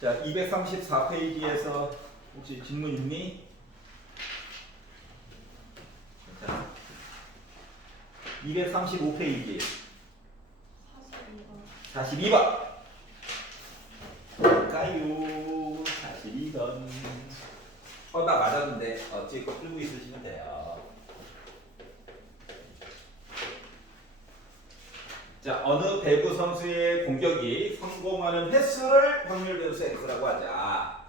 자, 234페이지에서 혹시 질문 있니? 자, 235페이지 42번. 뭘까요? 42번. 나 맞았는데 뒤에 거 풀고 있으시면 돼요. 자, 어느 배구 선수의 공격이 성공하는 횟수를 확률 변수 x라고 하자.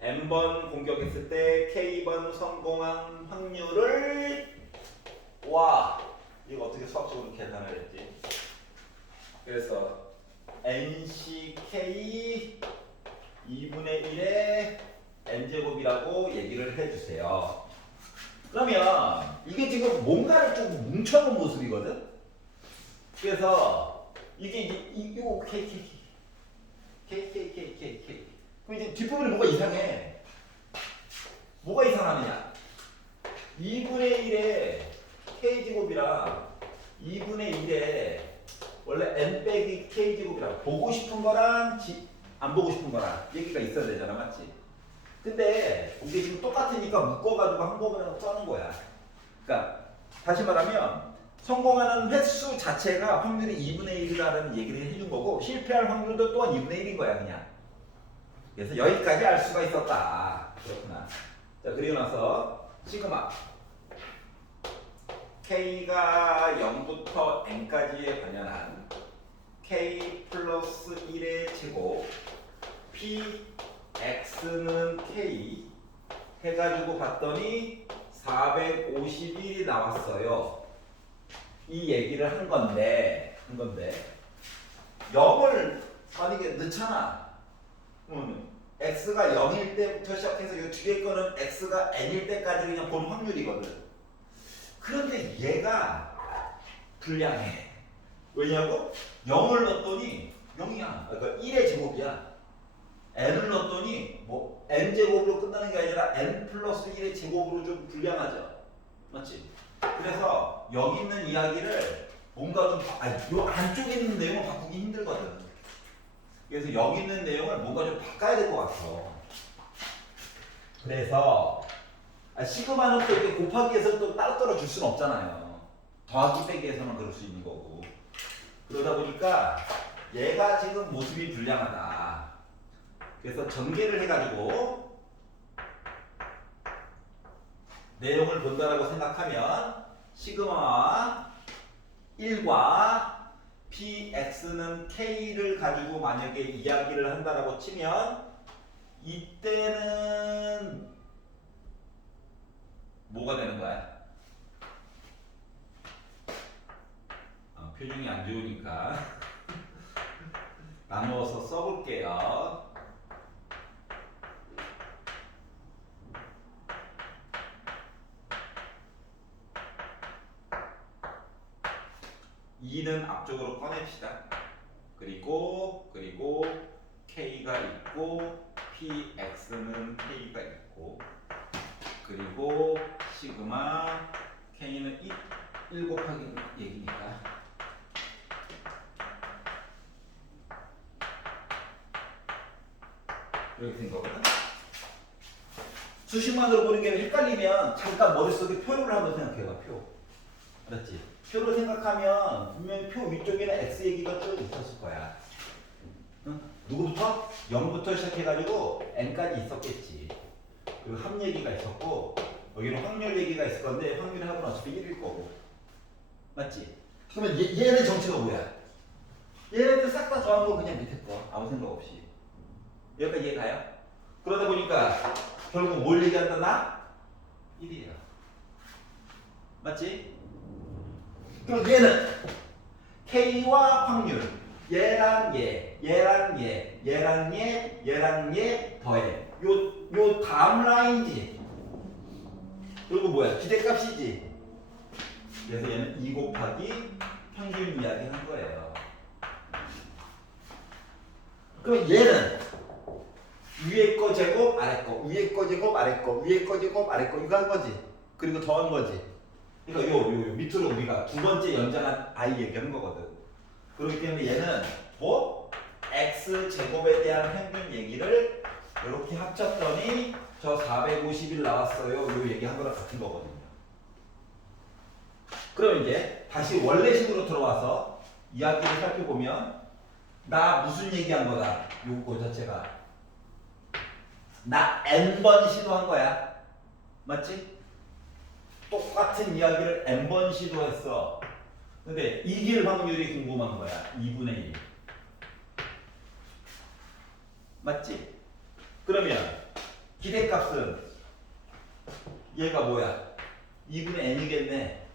n번 공격했을 때 k번 성공한 확률을 이거 어떻게 수학적으로 계산을 했지? 그래서 nck 2분의 1의 n제곱이라고 얘기를 해주세요. 그러면 이게 지금 뭔가를 좀 뭉쳐놓은 모습이거든? 그래서 이게 이거 k. 그럼 이제 뒷부분에 뭐가 이상해? 뭐가 이상하느냐? 2분의 1의 k제곱이랑 2분의 1의 원래 n 빼기 k제곱이랑 보고 싶은 거랑 안 보고 싶은 거랑 얘기가 있어야 되잖아, 맞지? 근데 이게 지금 똑같으니까 묶어가지고 한꺼번에 써는 거야. 그러니까 다시 말하면 성공하는 횟수 자체가 확률이 2분의 1이라는 얘기를 해준 거고 실패할 확률도 또한 2분의 1인 거야, 그냥. 그래서 여기까지 알 수가 있었다. 그렇구나. 자, 그리고 나서 시그마 k가 0부터 n까지에 관련한 k 플러스 1의 제곱 p x는 k 해가지고 봤더니 451이 나왔어요. 이 얘기를 한 건데 0을 만약에 넣잖아. x가 0일 때부터 시작해서 이 뒤에 거는 x가 n일 때까지 그냥 본 확률이거든. 그런데 얘가 불량해. 왜냐고? 0을 넣었더니 0이야. 그러니까 1의 제곱이야. n을 넣었더니 뭐 n제곱으로 끝나는 게 아니라 n 플러스 1의 제곱으로 좀 불량하죠. 맞지? 그래서 여기 있는 이야기를 뭔가 좀 요 안쪽에 있는 내용을 바꾸기 힘들거든. 그래서 여기 있는 내용을 뭔가 좀 바꿔야 될 것 같아. 그래서 시그마는 또 이렇게 곱하기에서 또 따로 떨어질 수는 없잖아요. 더하기 빼기에서만 그럴 수 있는 거고. 그러다 보니까 얘가 지금 모습이 불량하다. 그래서 전개를 해가지고 내용을 본다라고 생각하면 시그마 1과 px는 k를 가지고 만약에 이야기를 한다라고 치면 이때는 뭐가 되는 거야? 표정이 안 좋으니까 나누어서 써볼게요. (2는) 앞쪽으로 꺼냅시다. 그리고 k가 있고 px는 k가 있고 그리고 시그마 k는 1 곱하기 얘기니까 이렇게 된 거거든. 수식만으로 보는 게 헷갈리면 잠깐 머릿속에 표를 한번 생각해봐. 표. 알았지? 표를 생각하면 분명히 표 위쪽에는 x 얘기가 쭉 있었을 거야. 응? 누구부터? 0부터 시작해가지고 n까지 있었겠지. 그리고 합 얘기가 있었고 여기는 확률 얘기가 있을 건데 확률 합은 어차피 1일 거고. 맞지? 그러면 얘네 정체가 뭐야? 얘네들 싹 다 더한 거 그냥 밑에 거 아무 생각 없이. 여기까지 이해가요? 그러다 보니까 결국 뭘 얘기한다 나? 1이에요. 맞지? 그럼 얘는 K와 확률 얘랑 얘 더해 요 다음 라인이지. 그리고 뭐야? 기대값이지. 그래서 얘는 2 곱하기 평균 이야기 한 거예요. 그럼 얘는 위에 거 제곱 아래 거 위에 거 제곱 아래 거 위에 거 제곱 아래 거 이거 한 거지. 그리고 더한 거지. 그러니까 요 밑으로 우리가 두 번째 연장한 i 얘기하는 거거든. 그렇기 때문에 얘는 뭐 x x제곱에 대한 평균 얘기를 이렇게 합쳤더니 저 451 나왔어요. 요 얘기한 거랑 같은 거거든요. 그럼 이제 다시 원래식으로 들어와서 이야기를 살펴보면 나 무슨 얘기한 거다. 요거 자체가 나 n번 시도한 거야. 맞지? 똑같은 이야기를 n번 시도했어. 근데 이길 확률이 궁금한 거야. 2분의 1. 맞지? 그러면 기대값은 얘가 뭐야? 2분의 n이겠네.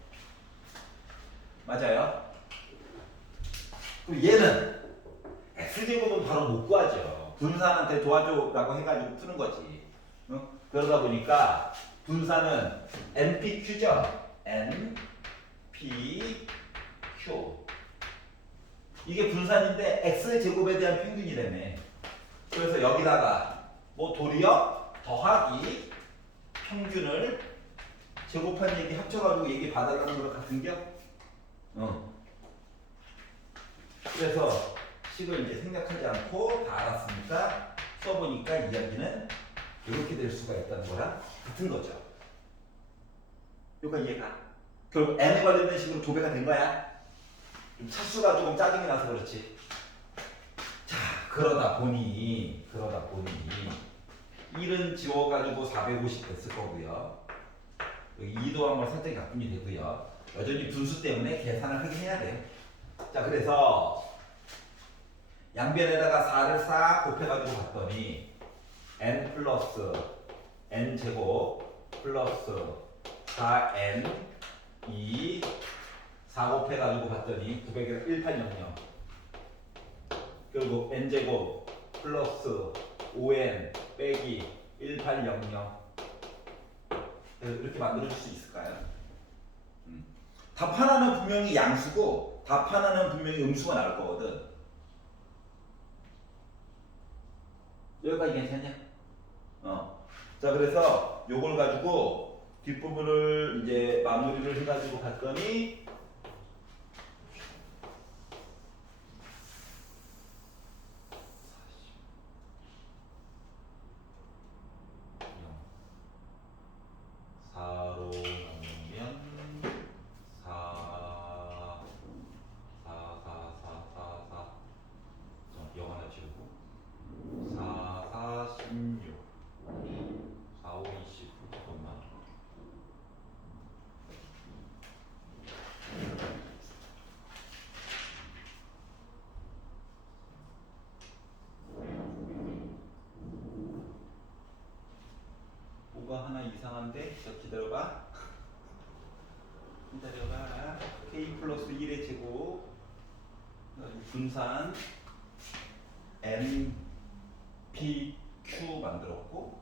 맞아요? 그럼 얘는 x제곱은 바로 못 구하죠. 분산한테 도와줘라고 해가지고 푸는 거지. 응? 그러다 보니까 분산은 npq죠. npq. 이게 분산인데 x제곱에 대한 평균이라며. 그래서 여기다가 뭐 도리어 더하기 평균을 제곱한 얘기 합쳐가지고 얘기 받아가는 거랑 같은겨? 그래서 식을 이제 생략하지 않고 다 알았으니까 써보니까 이야기는 이렇게 될 수가 있다는 거랑 같은 거죠. 요거 이해가? 결국 n에 관련된 식으로 도배가 된 거야. 좀 차수가 조금 짜증이 나서 그렇지. 자, 그러다 보니 1은 지워가지고 450 됐을 거고요. 여기 2도 한번 설정이 바꾸면 되고요. 여전히 분수 때문에 계산을 하긴 해야 돼요. 자, 그래서 양변에다가 4를 싹 곱해가지고 봤더니 n 플러스 n 제곱 플러스 4n 4 곱해가지고 봤더니 900에 1800. 결국 n 제곱 플러스 5n 빼기 1800. 이렇게 만들어줄 수 있을까요? 답 하나는 분명히 양수고 답 하나는 분명히 음수가 나올 거거든. 여기까지 괜찮냐? 자, 그래서 요걸 가지고 뒷부분을 이제 마무리를 해가지고 봤더니 사로 나누면 4 0 하나 지우고 4, 16 4, 5, 20 잠깐만. 뭐가 하나 이상한데? 자, 기다려봐. k 플러스 1의 제곱 분산 n p q 만들었고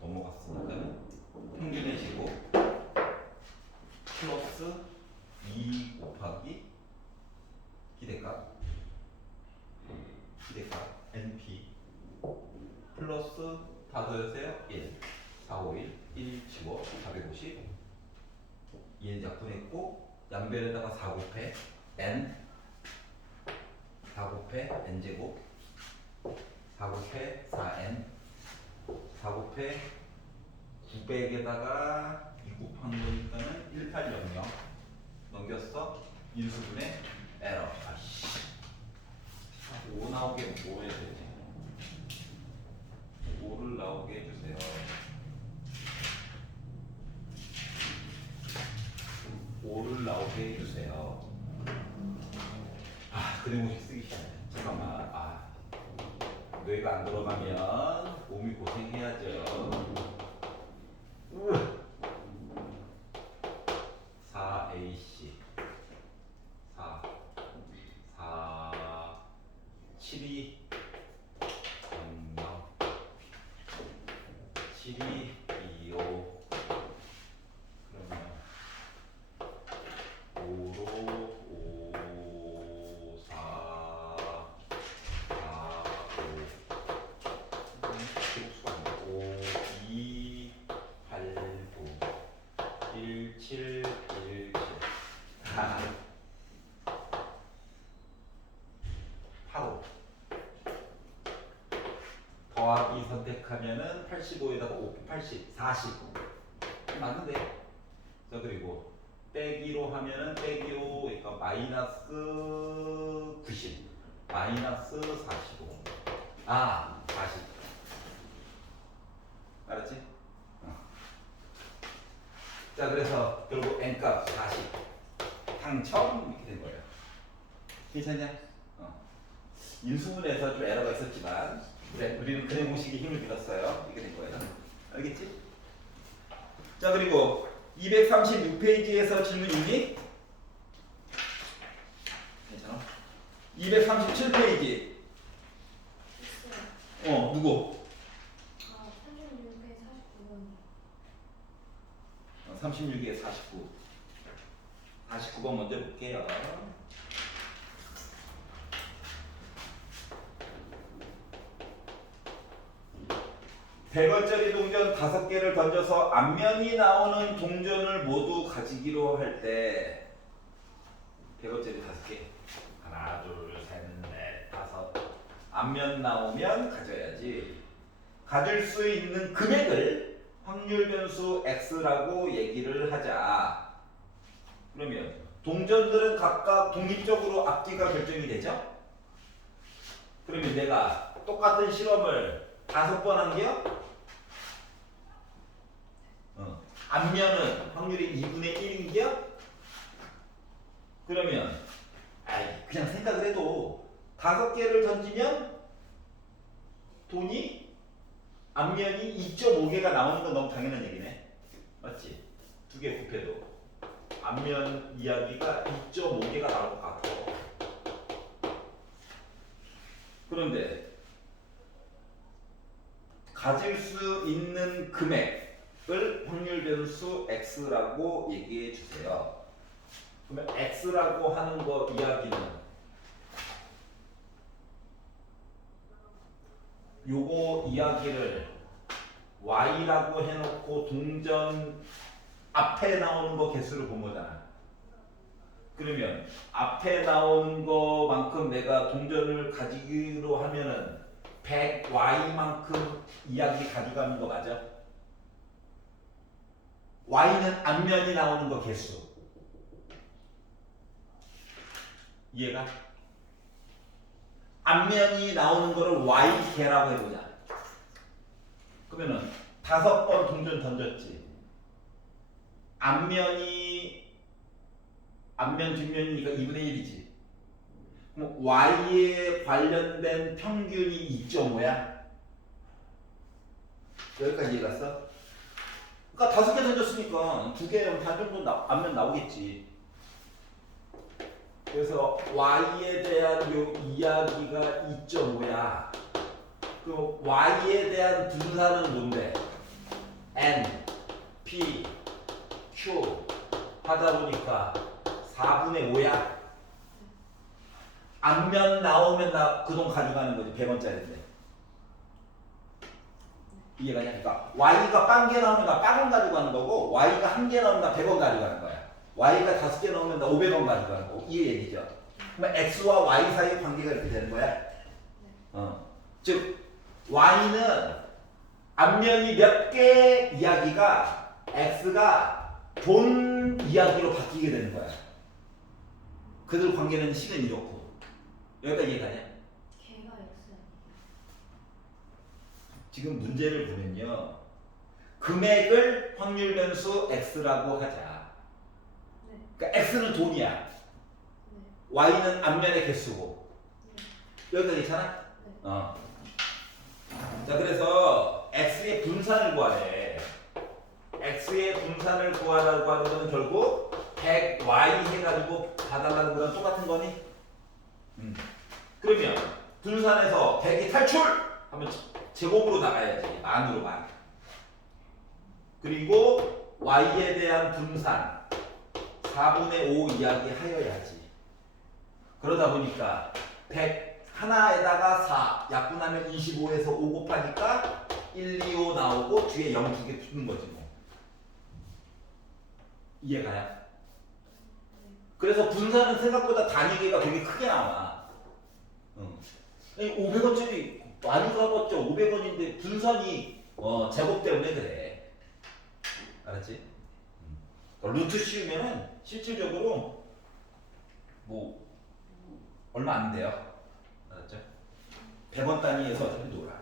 넘어갔으니까 평균의 제곱 플러스 2 곱하기 기대값 np 플러스 다 더하세요 1 4, 5, 1 15 450 2n 약분했고 양변에다가 4 곱해 n 4 곱해 n제곱 4 곱해 4n 4 곱해 900에다가 2 곱한 거니까는 1800 넘겼어. 인수분의 에러. 아씨 5 나오게 뭐 해야 되지? 5를 나오게 해주세요. 5를 나오게 해주세요. 그림을 쓰기 싫네. 잠깐만. 뇌가 안 들어가면 몸이 고생해야죠. 4AC 4 72 00 72 25 그러면 5로 5 4 4 5 2 8 9 1 7 1 7 8 5 선택하면은 85에다가 5, 80, 40 맞는데. 자 그리고 빼기로 하면은 빼기 5, 그러니까 마이너스 90, 마이너스 45. 아, 40. 알았지? 자 그래서 결국 n값 40 당첨 이렇게 된 거예요. 괜찮냐? 인수분해에서 좀 에러가 있었지만 그래, 우리는 근해 공식의 힘을 믿었어요. 이렇게 된 거예요. 알겠지? 자 그리고 236페이지에서 질문 있니? 괜찮아? 237페이지. 누구? 36에 49. 49번 먼저 볼게요. 백원짜리 동전 5개를 던져서 앞면이 나오는 동전을 모두 가지기로 할 때 100원짜리 5개 하나 둘셋넷 다섯 앞면 나오면 가져야지. 가질 수 있는 금액을 확률 변수 x라고 얘기를 하자. 그러면 동전들은 각각 독립적으로 앞뒤가 결정이 되죠? 그러면 내가 똑같은 실험을 5번 한 게요? 앞면은 확률이 2분의 1인겨? 그러면 그냥 생각을 해도 5개를 던지면 돈이 앞면이 2.5개가 나오는 건 너무 당연한 얘기네. 맞지? 2개 곱해도 앞면 이야기가 2.5개가 나올 것 같고. 그런데 가질 수 있는 금액을 확률 변수 x라고 얘기해 주세요. 그러면 x라고 하는 거 이야기는 요거 이야기를 y라고 해놓고 동전 앞에 나오는 거 개수를 본 거잖아. 그러면 앞에 나오는 거만큼 내가 동전을 가지기로 하면은 100y만큼 이야기 가져가는 거 맞아? y는 앞면이 나오는 거 개수. 이해가? 앞면이 나오는 거를 y개라고 해보자. 그러면은 5번 동전 던졌지. 앞면 뒷면이니까 2분의 1이지. 그럼 y에 관련된 평균이 2.5야. 여기까지 이해 갔어? 그러니까 5개 던졌으니까 2개 반 정도 앞면 나오겠지. 그래서 y에 대한 요 이야기가 2.5야. 그 y에 대한 분사는 뭔데? n, p, q 하다 보니까 4분의 5야. 앞면 나오면 나 그 돈 가져가는 거지. 100원짜리인데. 이해가냐? 그러니까 y가 빵 개 나오면 나 빵원 가져가는 거고 y가 1개 나오면 나 100원 가져가는 거야. y가 5개 나오면 나 500원 가져가는 거고. 이 얘기죠. 그럼 x와 y 사이의 관계가 이렇게 되는 거야. 즉 y는 앞면이 몇 개 이야기가 x가 돈 이야기로 바뀌게 되는 거야. 그들 관계는 식은 이렇고. 여기까지 이해가냐? 걔가 X 지금 문제를 보면요. 금액을 확률 변수 x라고 하자. 네. 그러니까 x는 돈이야. 네. y는 앞면의 개수고. 네. 여기까지 괜찮아? 네. 자 그래서 x의 분산을 구하래. x의 분산을 구하라고 하는 건 결국 100y 해가지고 받아가는 거랑 똑같은 거니? 그러면 분산에서 100이 탈출! 하면 제곱으로 나가야지. 만으로만. 그리고 y에 대한 분산 4분의 5 이야기 하여야지. 그러다 보니까 100 하나에다가 4 약분하면 25에서 5 곱하니까 1, 2, 5 나오고 뒤에 0 두 개 붙는 거지 뭐. 이해가냐? 그래서 분산은 생각보다 단위계가 되게 크게 나와. 500원짜리 많이 갚았죠. 500원인데 분선이 제곱 때문에 그래. 알았지? 루트 씌우면은 실질적으로 뭐 얼마 안 돼요. 알았죠? 100원 단위에서 어차피 놀아.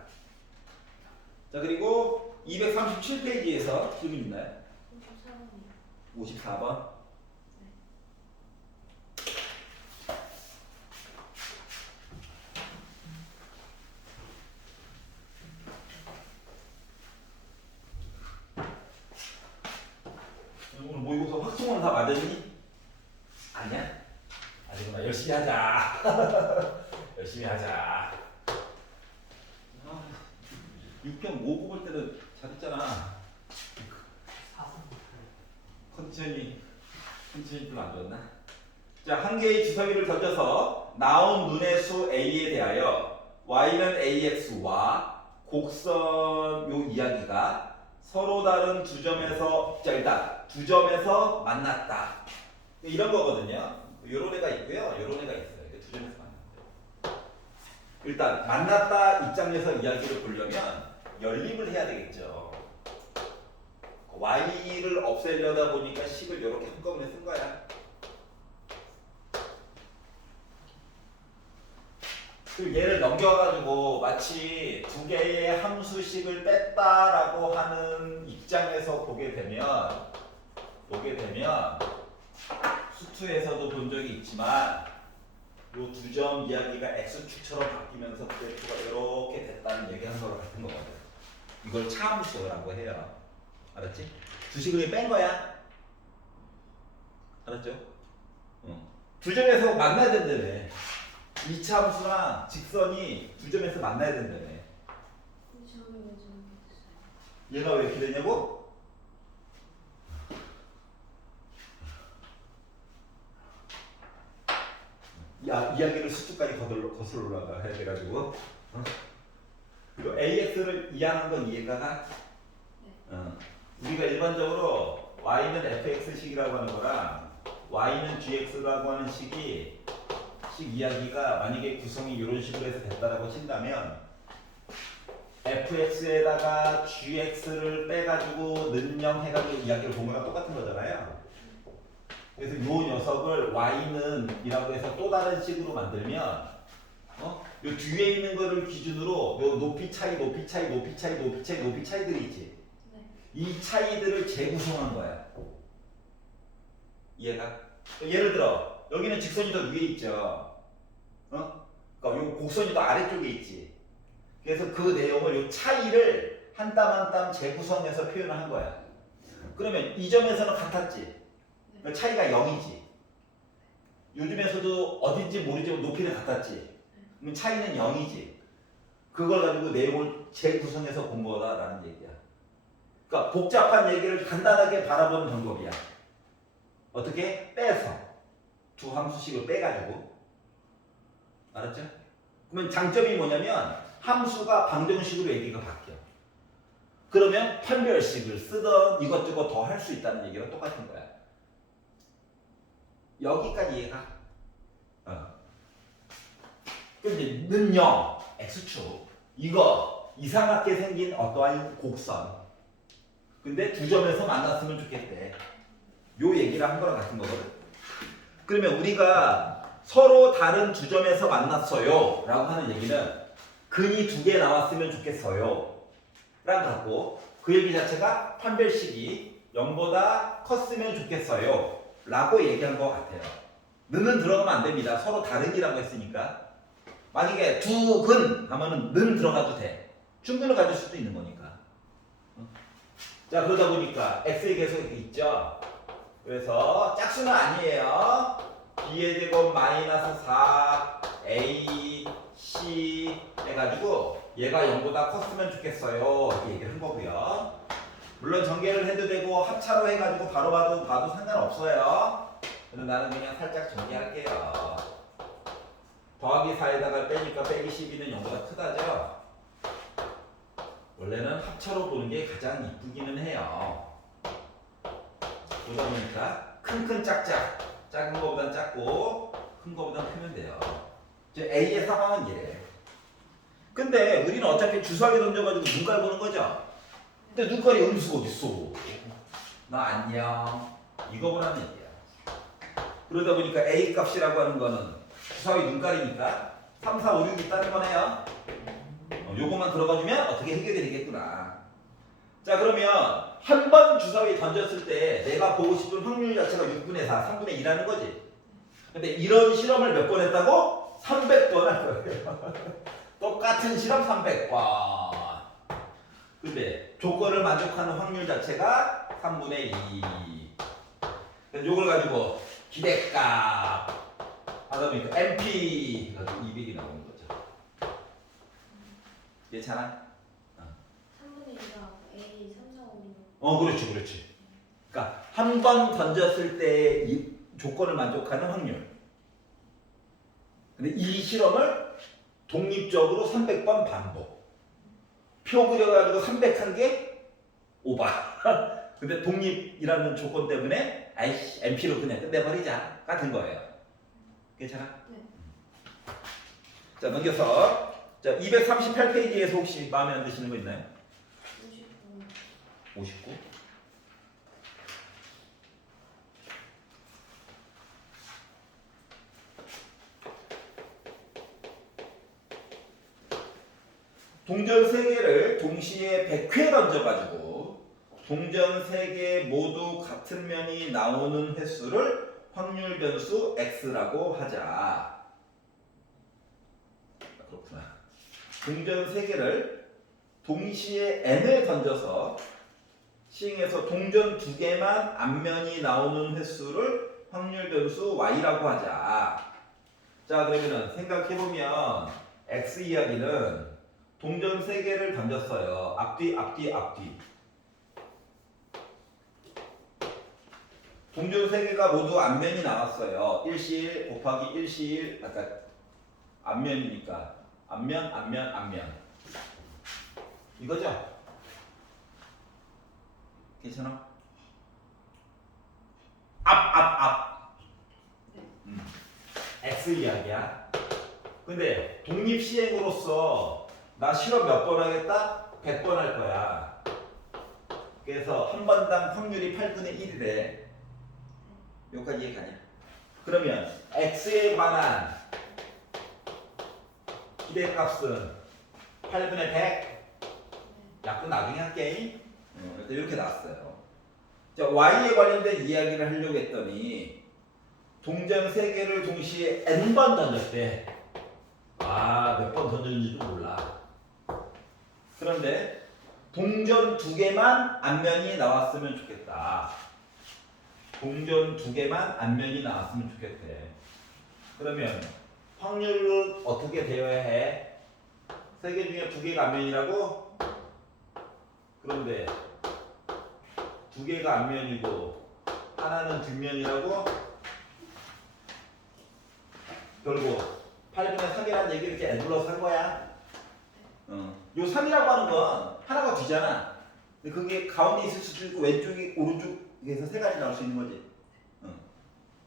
자, 그리고 237페이지에서 질문 있나요? 54번이요. 54번. 오늘 모의고사 확정은 다 맞았니? 아니야? 아니구나. 열심히 하자. 열심히 하자. 6평 모 뽑을 때는 잘했잖아. 컨디션이 별로 안 좋았나? 자, 한 개의 주사위를 던져서 나온 눈의 수 A에 대하여 Y는 AX와 곡선 요 이야기가 서로 다른 두 점에서, 자, 일단 두 점에서 만났다. 이런 거거든요. 요런 애가 있고요. 요런 애가 있어요. 이게 두 점에서 만났다. 일단 만났다 입장에서 이야기를 보려면 연립을 해야 되겠죠. Y를 없애려다 보니까 식을 이렇게 한꺼번에 쓴 거야. 그 얘를 넘겨가지고 마치 두 개의 함수식을 뺐다라고 하는 입장에서 보게 되면 수투에서도 본 적이 있지만 요 두 점 이야기가 x축처럼 바뀌면서 그래프가 이렇게 됐다는 얘기하는 거랑 같은 거거든. 이걸 차함수라고 해요. 알았지? 주식을 뺀 거야. 알았죠? 두 점에서 만나야 된다며. 이차 함수랑 직선이 두 점에서 만나야 된다며. 근데 저게 왜 저렇게 됐어요? 얘가 왜 이렇게 되냐고? 야, 이야기를 수축까지 거슬러 올라가야 돼가지고. 그리고 AX를 이해하는 건 이해가 가? 네. 우리가 일반적으로 Y는 fx식이라고 하는 거랑 Y는 gx라고 하는 식 이야기가 만약에 구성이 이런 식으로 해서 됐다라고 친다면 fx에다가 gx를 빼가지고 는영 해가지고 이야기를 본 거랑 똑같은 거잖아요. 그래서 요 녀석을 y는 이라고 해서 또 다른 식으로 만들면 요 뒤에 있는 거를 기준으로 요 높이 차이들이 있지. 네. 이 차이들을 재구성한 거야. 이해가? 예를 들어 여기는 직선이 더 위에 있죠. 그러니까 요 곡선이 더 아래쪽에 있지. 그래서 그 내용을 요 차이를 한 땀 한 땀 재구성해서 표현을 한 거야. 그러면 이 점에서는 같았지. 그러니까 차이가 0이지. 요즘에서도 어딘지 모르지만 높이는 같았지. 그럼 차이는 0이지. 그걸 가지고 내용을 재구성해서 본 거다라는 얘기야. 그러니까 복잡한 얘기를 간단하게 바라보는 방법이야. 어떻게? 빼서 두 함수식을 빼가지고. 알았죠? 그러면 장점이 뭐냐면 함수가 방정식으로 얘기가 바뀌어. 그러면 판별식을 쓰던 이것저것 더 할 수 있다는 얘기랑 똑같은 거야. 여기까지 이해가? 그럼 이제 는영, x축 이거 이상하게 생긴 어떠한 곡선. 근데 두 점에서 만났으면 좋겠대. 요 얘기를 한 거랑 같은 거거든. 그러면 우리가 서로 다른 두 점에서 만났어요 라고 하는 얘기는 근이 두 개 나왔으면 좋겠어요 랑 같고, 그 얘기 자체가 판별식이 0보다 컸으면 좋겠어요 라고 얘기한 것 같아요. 는은 들어가면 안 됩니다. 서로 다른이라고 했으니까. 만약에 두 근 하면은 는 들어가도 돼. 충분을 가질 수도 있는 거니까. 자, 그러다 보니까 x의 계속이 있죠. 그래서 짝수는 아니에요. b의 제곱 마이너스 4 a c 해가지고 얘가 0보다 컸으면 좋겠어요 이렇게 얘기를 한 거고요. 물론 전개를 해도 되고 합차로 해가지고 바로 봐도 상관없어요. 그래서 나는 그냥 살짝 정리할게요. 더하기 4에다가 빼니까 빼기 12는 0보다 크다죠. 원래는 합차로 보는 게 가장 이쁘기는 해요. 그러다 보니까 큰 짝짝, 작은 거보단 작고 큰 거보단 크면 돼요. 이제 A의 상황은 이래. 근데 우리는 어차피 주사위 던져가지고 눈깔 보는 거죠. 근데 눈깔이 음수가 어딨어? 나 안녕. 이거 보라는 얘기야. 그러다 보니까 A 값이라고 하는 거는 주사위 눈깔이니까 3, 4, 5, 6 있다는 거네요. 요것만 들어가주면 어떻게 해결이 되겠구나. 자, 그러면 한 번 주사위 던졌을 때 내가 보고 싶은 확률 자체가 6분의 4, 3분의 2라는 거지. 근데 이런 실험을 몇 번 했다고? 300번 할 거예요. 똑같은 실험 300번. 근데 조건을 만족하는 확률 자체가 3분의 2. 요걸 가지고 기대값 하다 보니까 MP 가지고 200이 나오는 거죠. 괜찮아? 3분의 2가 A 3, 4, 5. 그렇지. 그러니까 한 번 던졌을 때 이 조건을 만족하는 확률. 근데 이 실험을 독립적으로 300번 반복. 표 그려가지고 300한 개 오바. 근데 독립이라는 조건 때문에 아이씨 MP로 그냥 끝내버리자 같은 거예요. 괜찮아? 네. 자, 넘겨서 자 238페이지에서 혹시 마음에 안 드시는 거 있나요? 59. 59. 동전 3개를 동시에 100회 던져가지고 동전 3개 모두 같은 면이 나오는 횟수를 확률 변수 x라고 하자. 그렇구나. 동전 3개를 동시에 n을 던져서 시행해서 동전 2개만 앞면이 나오는 횟수를 확률 변수 y라고 하자. 자, 그러면은 생각해보면 x 이야기는 동전 3개를 던졌어요. 앞뒤. 동전 3개가 모두 앞면이 나왔어요. 1C1 곱하기 1C1 아까 앞면이니까 앞면 이거죠? 괜찮아? 앞 X 이야기야. 근데 독립 시행으로서 나 실험 몇 번 하겠다? 100번 할 거야. 그래서 한 번당 확률이 8분의 1이래. 여기까지 이해가냐? 그러면 x에 관한 기대값은 8분의 100. 약분 나중에 할게. 이렇게 나왔어요. 자, y에 관련된 이야기를 하려고 했더니 동전 3개를 동시에 n번 던졌대. 몇 번 던졌는지도 몰라. 그런데 동전 2개만 앞면이 나왔으면 좋겠다. 동전 2개만 앞면이 나왔으면 좋겠대. 그러면 확률은 어떻게 되어야 해? 3개 중에 2개가 앞면이라고? 그런데 2개가 앞면이고 하나는 뒷면이라고? 결국 8분의 3이라는 얘기를 이렇게 애둘러서 한 거야. 요 3이라고 하는 건 하나가 뒤잖아. 근데 그게 가운데 있을 수도 있고 왼쪽이 오른쪽에서 세 가지 나올 수 있는 거지.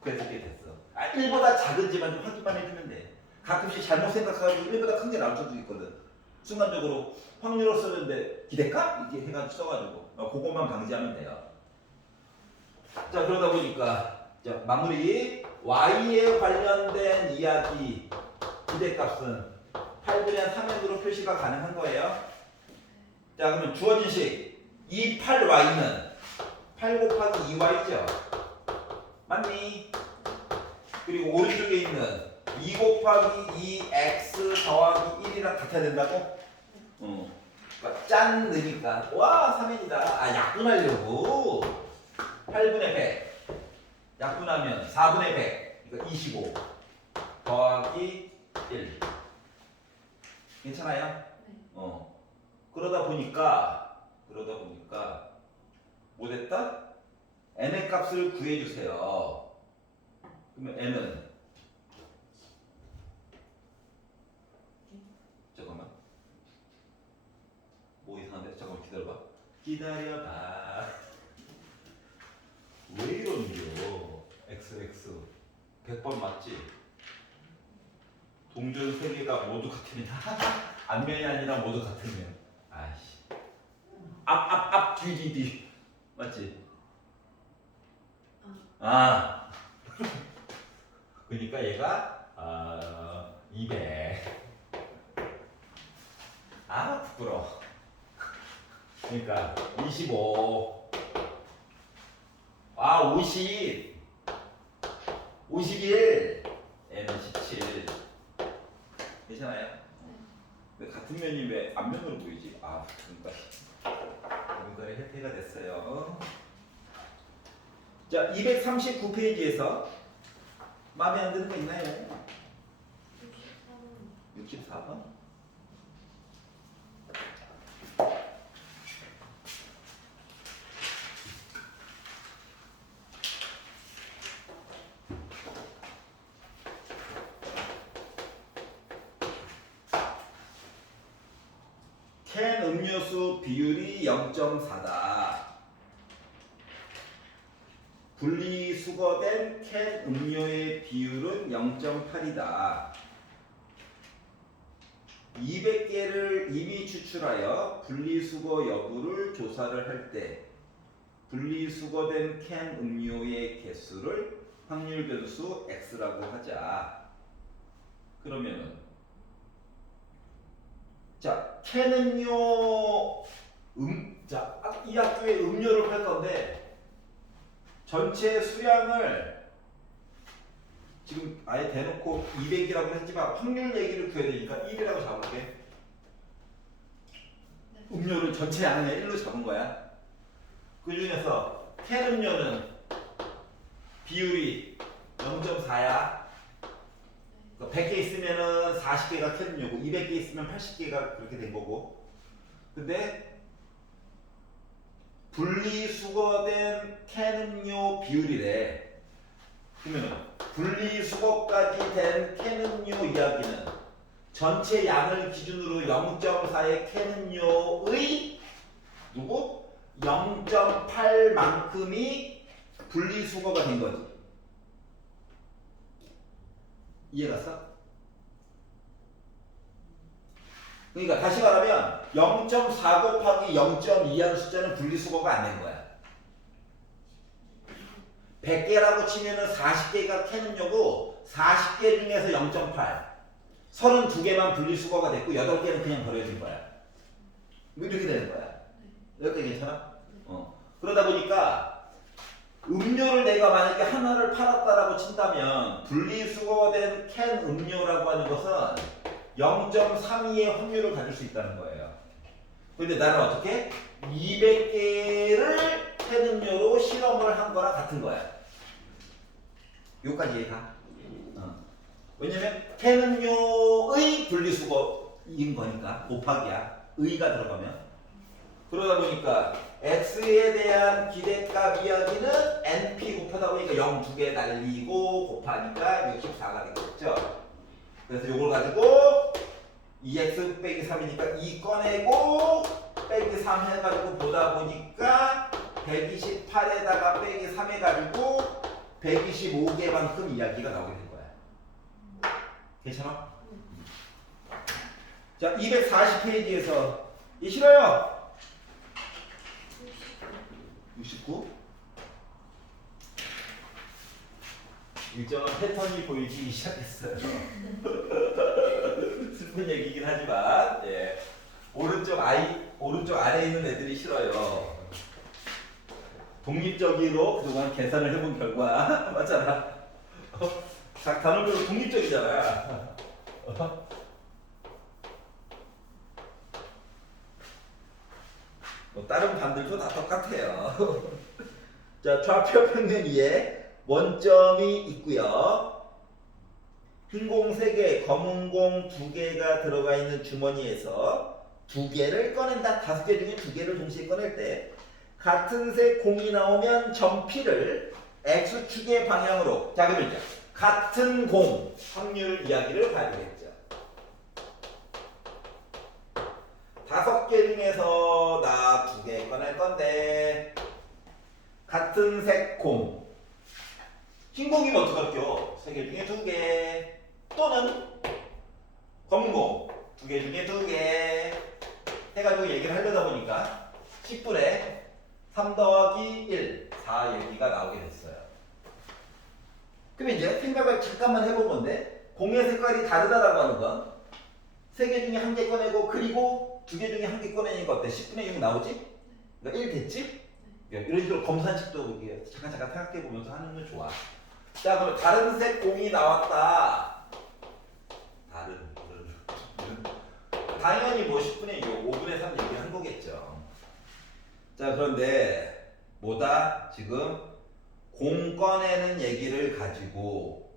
그래서 이렇게 됐어. 1보다 작은지만 좀 확인만 해주면 돼. 가끔씩 잘못 생각해가지고 1보다 큰 게 나올 수도 있거든. 순간적으로 확률을 쓰는데 기대값? 이렇게 해가지고 써가지고 그것만 방지하면 돼요. 자, 그러다 보니까 자, 마무리. y에 관련된 이야기 기대값은 8분의 3n으로 표시가 가능한 거예요. 자, 그러면 주어진 식. 이 8y는 8 곱하기 2y죠. 맞니? 그리고 오른쪽에 있는 2 곱하기 2x 더하기 1이랑 같아야 된다고? 그러니까 짠 넣으니까 와 3n이다. 약분하려고 8분의 100 약분하면 4분의 100 그러니까 25 더하기 1 괜찮아요? 네. 그러다 보니까 뭐 됐다? n의 값을 구해주세요. 그러면 n은 잠깐만 뭐 이상한데? 잠깐만 기다려봐. 왜 이러는겨? x 100번 맞지? 동전 세 개가 모두 같은 면. 앞면이 아니라 모두 같은 면. 아이씨. 앞, 뒤. 맞지? 아. 그러니까 얘가 200. 아, 부끄러워. 그러니까 25. 아, 50. 51. N은 17. 괜찮아요? 근데 같은 면이 왜 앞면으로 보이지? 아, 그러니까 이거의 혜태가 됐어요. 자, 239페이지에서 마음에 안 드는 거 있나요? 64번. 캔 음료수 비율이 0.4다. 분리수거된 캔 음료의 비율은 0.8이다. 200개를 이미 추출하여 분리수거 여부를 조사를 할 때 분리수거된 캔 음료의 개수를 확률 변수 x라고 하자. 그러면은 자, 캔 음료 자, 이 학교에 음료를 팔 건데 전체 수량을 지금 아예 대놓고 200이라고 했지만 확률 얘기를 구해야 되니까 1이라고 잡을게. 음료를 전체 양의 1로 잡은 거야. 그 중에서 캔 음료는 비율이 0.4야. 100개 있으면은 40개가 캔 음료고 200개 있으면 80개가 그렇게 된 거고. 근데 분리수거된 캔 음료 비율이래. 그러면 분리수거까지 된 캔 음료 이야기는 전체 양을 기준으로 0.4의 캔 음료의 누구? 0.8만큼이 분리수거가 된 거지. 이해갔어? 그러니까 다시 말하면 0.4 곱하기 0.2하는 숫자는 분리수거가 안 된 거야. 100개라고 치면은 40개가 캔 음료고 40개 중에서 0.8 32개만 분리수거가 됐고 8개는 그냥 버려진 거야. 이렇게 되는 거야. 여기까지 괜찮아? 그러다 보니까 음료를 내가 만약에 하나를 팔았다라고 친다면 분리수거된 캔 음료라고 하는 것은 0.32의 확률을 가질 수 있다는 거예요. 근데 나는 어떻게? 200개를 캔 음료로 실험을 한 거랑 같은 거야. 여기까지 이해가? 왜냐면 캔 음료의 분리수거인 거니까 곱하기야. 의가 들어가면. 그러다 보니까 x에 대한 기대값 이야기는 np 곱하다 보니까 0 두 개 날리고 곱하니까 64가 되겠죠. 그래서 이걸 가지고 2x 빼기 3이니까 2 꺼내고 빼기 3 해가지고 보다 보니까 128에다가 빼기 3 해가지고 125개만큼 이야기가 나오게 된 거야. 괜찮아? 자, 240페이지에서 이 싫어요. 69. 일정한 패턴이 보이기 시작했어요. 슬픈 얘기긴 하지만, 예. 오른쪽 아래에 있는 애들이 싫어요. 독립적으로 그동안 계산을 해본 결과, 맞잖아. 단원별로 독립적이잖아. 뭐 다른 반들도 다 똑같아요. 자, 좌표 평면 위에 원점이 있고요. 흰 공 3개, 검은 공 2개가 들어가 있는 주머니에서 2개를 꺼낸다. 5개 중에 2개를 동시에 꺼낼 때 같은 색 공이 나오면 점 P를 X축의 방향으로. 자, 그러면 같은 공 확률 이야기를 봐야 되겠죠. 5개 중에서 나 2개 꺼낼 건데 같은 색 공. 흰 공이면 어떡할게요? 3개 중에 2개 또는 개 중에 2개 해가지고 얘기를 하려다 보니까 10분에 3 더하기 1, 4 얘기가 나오게 됐어요. 그럼 이제 생각을 잠깐만 해본 건데 공의 색깔이 다르다라고 하는 건 3개 중에 1개 꺼내고 그리고 2개 중에 1개 꺼내니까 어때? 10분의 6 나오지? 그러니까 1 됐지? 이런 식으로 검산식도 이렇게 잠깐 생각해 보면서 하는 건 좋아. 자, 그럼 다른 색 공이 나왔다. 당연히 뭐 10분의 6, 5분의 3 얘기한 거겠죠. 자, 그런데 뭐다? 지금 공 꺼내는 얘기를 가지고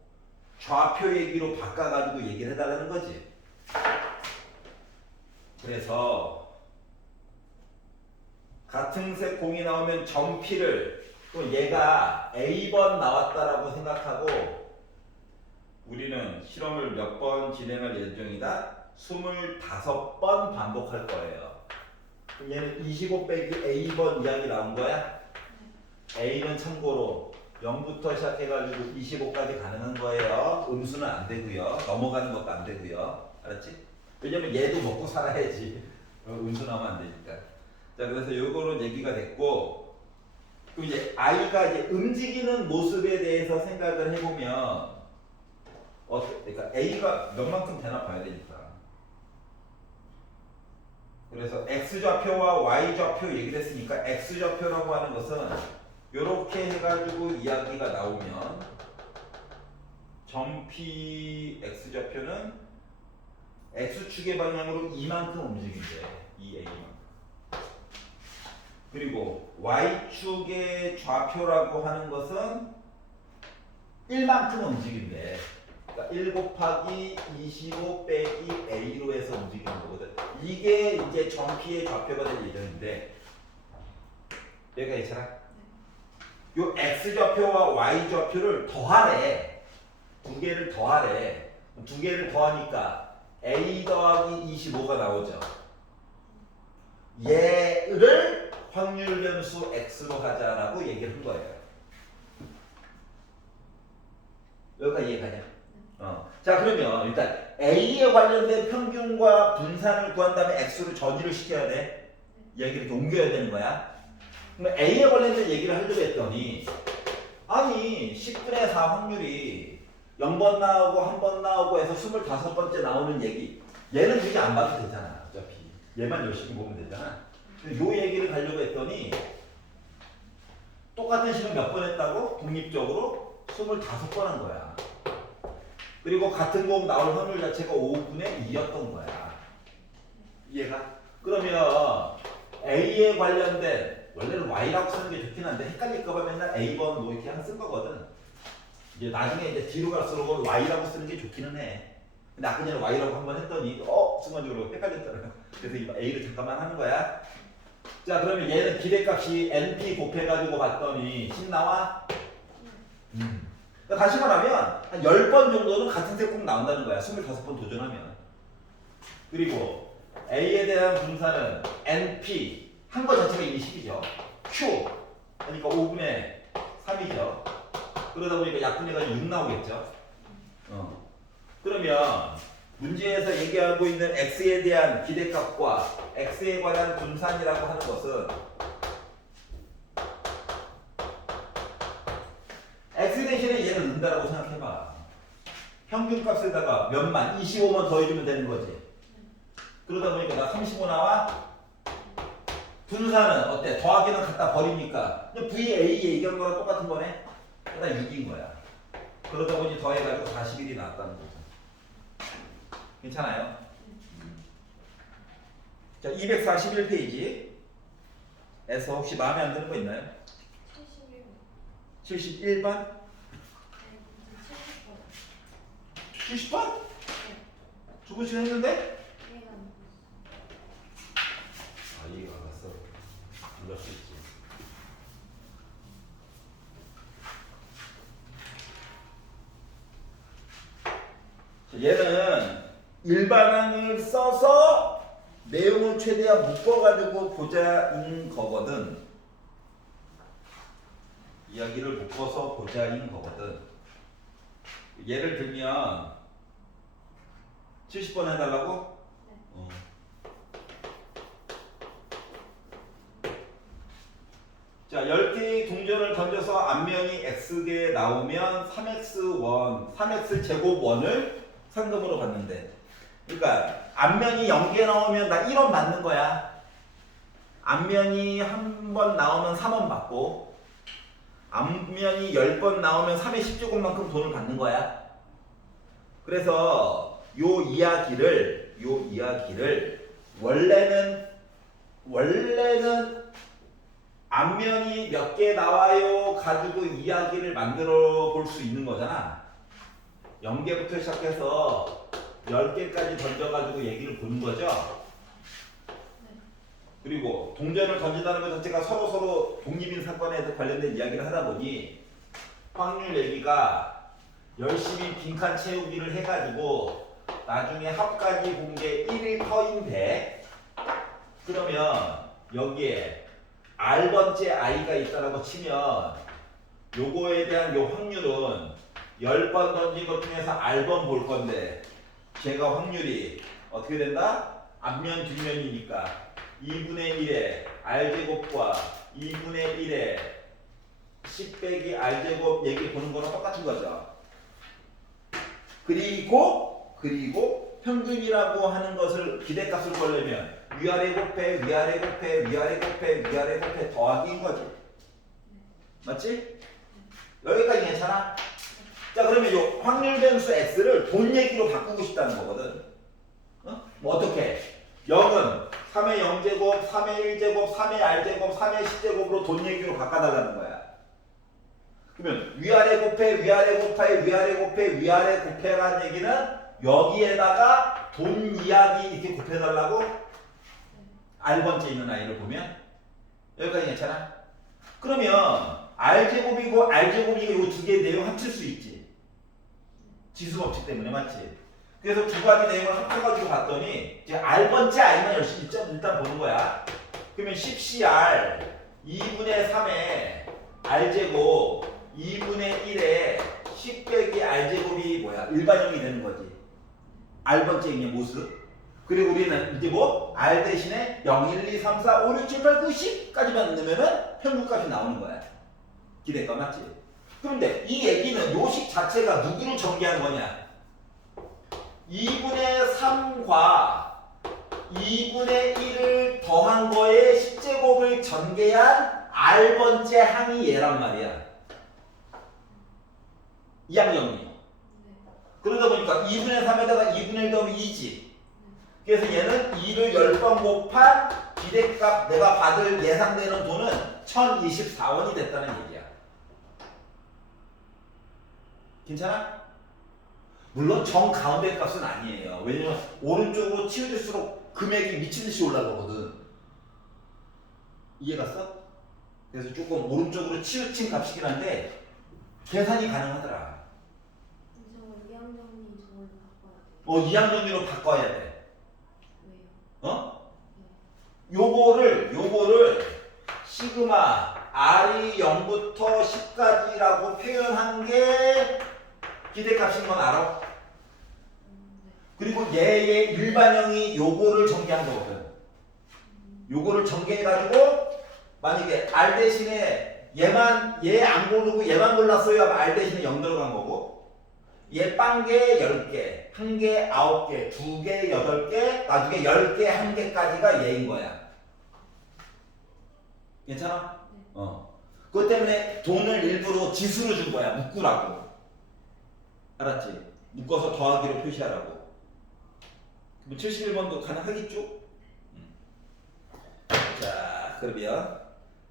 좌표 얘기로 바꿔가지고 얘기를 해달라는 거지. 그래서 같은 색 공이 나오면 점피를 또 얘가 A번 나왔다라고 생각하고 우리는 실험을 몇 번 진행할 예정이다? 25번 반복할 거예요. 그럼 얘는 25 빼기 A번 이야기 나온 거야? A는 참고로 0부터 시작해가지고 25까지 가능한 거예요. 음수는 안 되고요. 넘어가는 것도 안 되고요. 알았지? 왜냐면 얘도 먹고 살아야지. 음수 나오면 안 되니까. 자, 그래서 요거는 얘기가 됐고, 그럼 이제 아이가 이제 움직이는 모습에 대해서 생각을 해보면, 그러니까 A가 몇 만큼 되나 봐야 되니까. 그래서 X 좌표와 Y 좌표 얘기를 했으니까 X 좌표라고 하는 것은 요렇게 해가지고 이야기가 나오면 점피 X 좌표는 X축의 방향으로 이만큼 움직인대. 이 A만큼. 그리고 Y축의 좌표라고 하는 것은 1만큼 움직인대. 그러니까 1 곱하기 25 빼기 A로 해서 움직이는 거거든. 이게 이제 점피의 좌표가 될 예정인데 얘가 있잖아. 요 X 좌표와 Y 좌표를 더하래. 2개를 더하래. 2개를 더하니까 A 더하기 25가 나오죠. 얘를 확률 변수 X로 하자라고 얘기를 한 거예요. 여기까지 이해가냐? 자, 그러면 일단 A에 관련된 평균과 분산을 구한 다음에 X로 전이를 시켜야 돼. 얘기를 이렇게 옮겨야 되는 거야. 그럼 A에 관련된 얘기를 하려고 했더니 아니 10분의 4 확률이 0번 나오고 1번 나오고 해서 25번째 나오는 얘기 얘는 굳이 안 봐도 되잖아. 어차피 얘만 열심히 보면 되잖아. 요 얘기를 가려고 했더니 똑같은 실험 몇 번 했다고? 독립적으로 25번 한 거야. 그리고 같은 공 나올 확률 자체가 5분의 2였던 거야. 이해가? 그러면 A에 관련된 원래는 Y라고 쓰는 게 좋긴 한데 헷갈릴까봐 맨날 A번 뭐 이렇게 쓴 거거든. 이제 나중에 이제 뒤로 갈수록 Y라고 쓰는 게 좋기는 해. 근데 아까 전에 Y라고 한번 했더니 순간적으로 헷갈렸잖아요. 그래서 이 A를 잠깐만 하는 거야. 자, 그러면 얘는 기대값이 NP 곱해가지고 봤더니 10 나와? 다시 말하면 한 10번 정도는 같은 색 꼭 나온다는 거야. 25번 도전하면. 그리고 A에 대한 분산은 NP 한 거 자체가 이미 10이죠. Q 그러니까 5분의 3이죠. 그러다 보니까 약분해가지고 6 나오겠죠. 그러면 문제에서 얘기하고 있는 X에 대한 기대값과 X에 관한 분산이라고 하는 것은 X 대신에 얘를 넣는다라고 생각해봐. 평균값에다가 몇만, 25만 더해주면 되는 거지. 그러다 보니까 나 35 나와? 분산은 어때? 더하기는 갖다 버리니까 그냥 VA 얘기한 거랑 똑같은 거네? 그러다 6인 거야. 그러다 보니 더해가지고 41이 나왔다는 거죠. 괜찮아요? 자, 241페이지에서 혹시 마음에 안 드는 거 있나요? 71번. 71번? 네, 70번. 70번? 네. 두 번씩 했는데? 이해가 안 갔어. 이해가 안 갔어. 그럴 수 있지. 얘는 일반항을 써서 내용을 최대한 묶어가지고 보자인 거거든. 이야기를 묶어서 보자인 거거든. 예를 들면 70번 해달라고? 자, 10개의 동전을 던져서 앞면이 x개 나오면 3x1, 3x 제곱 1을 상금으로 받는데. 그러니까 앞면이 0개 나오면 나 1원 받는 거야. 앞면이 한 번 나오면 3원 받고 앞면이 10번 나오면 3의 10제곱만큼 돈을 받는 거야. 그래서 요 이야기를 원래는 앞면이 몇 개 나와요 가지고 이야기를 만들어 볼 수 있는 거잖아. 0개부터 시작해서 10개까지 던져가지고 얘기를 보는 거죠. 그리고 동전을 던진다는 것 자체가 서로 독립인 사건에 관련된 이야기를 하다 보니 확률 얘기가 열심히 빈칸 채우기를 해가지고 나중에 합까지 본 게 1일 퍼인데, 그러면 여기에 R번째 I가 있다라고 치면 요거에 대한 요 확률은 10번 던진 것 중에서 R번 볼 건데, 제가 확률이 어떻게 된다? 앞면 뒷면이니까 2분의 1에 R제곱과 2분의 1에 10 빼기 R제곱 얘기 보는 거랑 똑같은 거죠. 그리고 평균이라고 하는 것을 기대값으로 걸려면 위아래 곱해 더하기인 거지. 맞지? 여기까지 괜찮아? 자, 그러면 요 확률 변수 x를 돈 얘기로 바꾸고 싶다는 거거든. 뭐 어떻게? 0은 3의 0제곱, 3의 1제곱, 3의 r제곱, 3의 10제곱으로 돈 얘기로 바꿔달라는 거야. 그러면 위아래 곱해라는 얘기는 여기에다가 돈 이야기 이렇게 곱해달라고. R번째 있는 아이를 보면 여기까지 괜찮아? 그러면 R제곱이고 이 두 개의 내용 합칠 수 있지. 지수법칙 때문에. 맞지? 그래서 두 가지 내용을 합쳐가지고 봤더니 이제 R번째 I만 열심히 일단 보는 거야. 그러면 10CR 2분의 3의 R제곱 2분의 1에 10 빼기 R제곱이 뭐야? 일반형이 되는 거지. R번째 있는 모습. 그리고 우리는 이제 뭐? R 대신에 0, 1, 2, 3, 4, 5, 6, 7, 8, 9, 10까지만 넣으면은 평균값이 나오는 거야. 기대값 맞지? 그런데 이 얘기는 요식 자체가 누구를 전개한 거냐? 2분의 3과 2분의 1을 더한 거에 10제곱을 전개한 R번째 항이 얘란 말이야. 이항정리. 그러다 보니까 2분의 3에다가 2분의 1 더하면 2지. 그래서 얘는 2를 10번 곱한 기대값 내가 받을 예상되는 돈은 1024원이 됐다는 얘기야. 괜찮아? 물론 정 가운데 값은 아니에요. 왜냐면 오른쪽으로 치우질수록 금액이 미친듯이 올라가거든. 이해갔어? 그래서 조금 오른쪽으로 치우친 값이긴 한데 계산이 가능하더라. 저거 이항정리 저걸로 바꿔야 돼요. 이항정리로 바꿔야 돼. 왜요? 요거를 시그마 R이 0부터 10까지라고 표현한 게 기대값인 건 알아? 그리고 얘의 일반형이 요거를 전개한 거거든. 요거를 전개해가지고 만약에 R 대신에 얘 안 고르고 얘만 골랐어요 하면 R 대신에 0 들어간 거고, 얘 빵개 10개, 1개 9개, 2개 8개, 나중에 10개 1개까지가 얘인 거야. 괜찮아? 그것 때문에 돈을 일부러 지수로 준 거야. 묶으라고. 알았지? 묶어서 더하기로 표시하라고. 71번도 가능하겠죠? 자, 그러면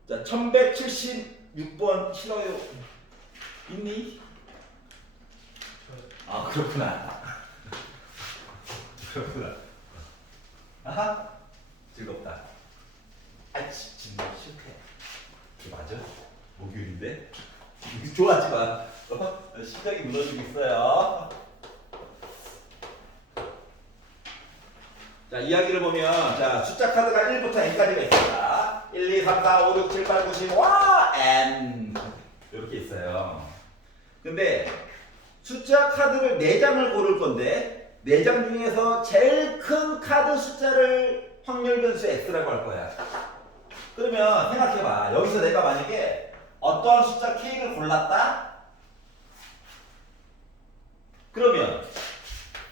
자 1176번 싫어요. 있니? 아, 그렇구나. 아하, 즐겁다. 아이씨, 정말 실패. 이거 맞아? 목요일인데? 좋아하지 마. 심장이 무너지겠어요. 자, 이야기를 보면, 자, 숫자 카드가 1부터 n까지가 있습니다. 1, 2, 3, 4, 5, 6, 7, 8, 9, 10, 와! n. 이렇게 있어요. 근데, 숫자 카드를 4장을 고를 건데, 4장 중에서 제일 큰 카드 숫자를 확률 변수 x라고 할 거야. 그러면 생각해봐. 여기서 내가 만약에 어떠한 숫자 K를 골랐다? 그러면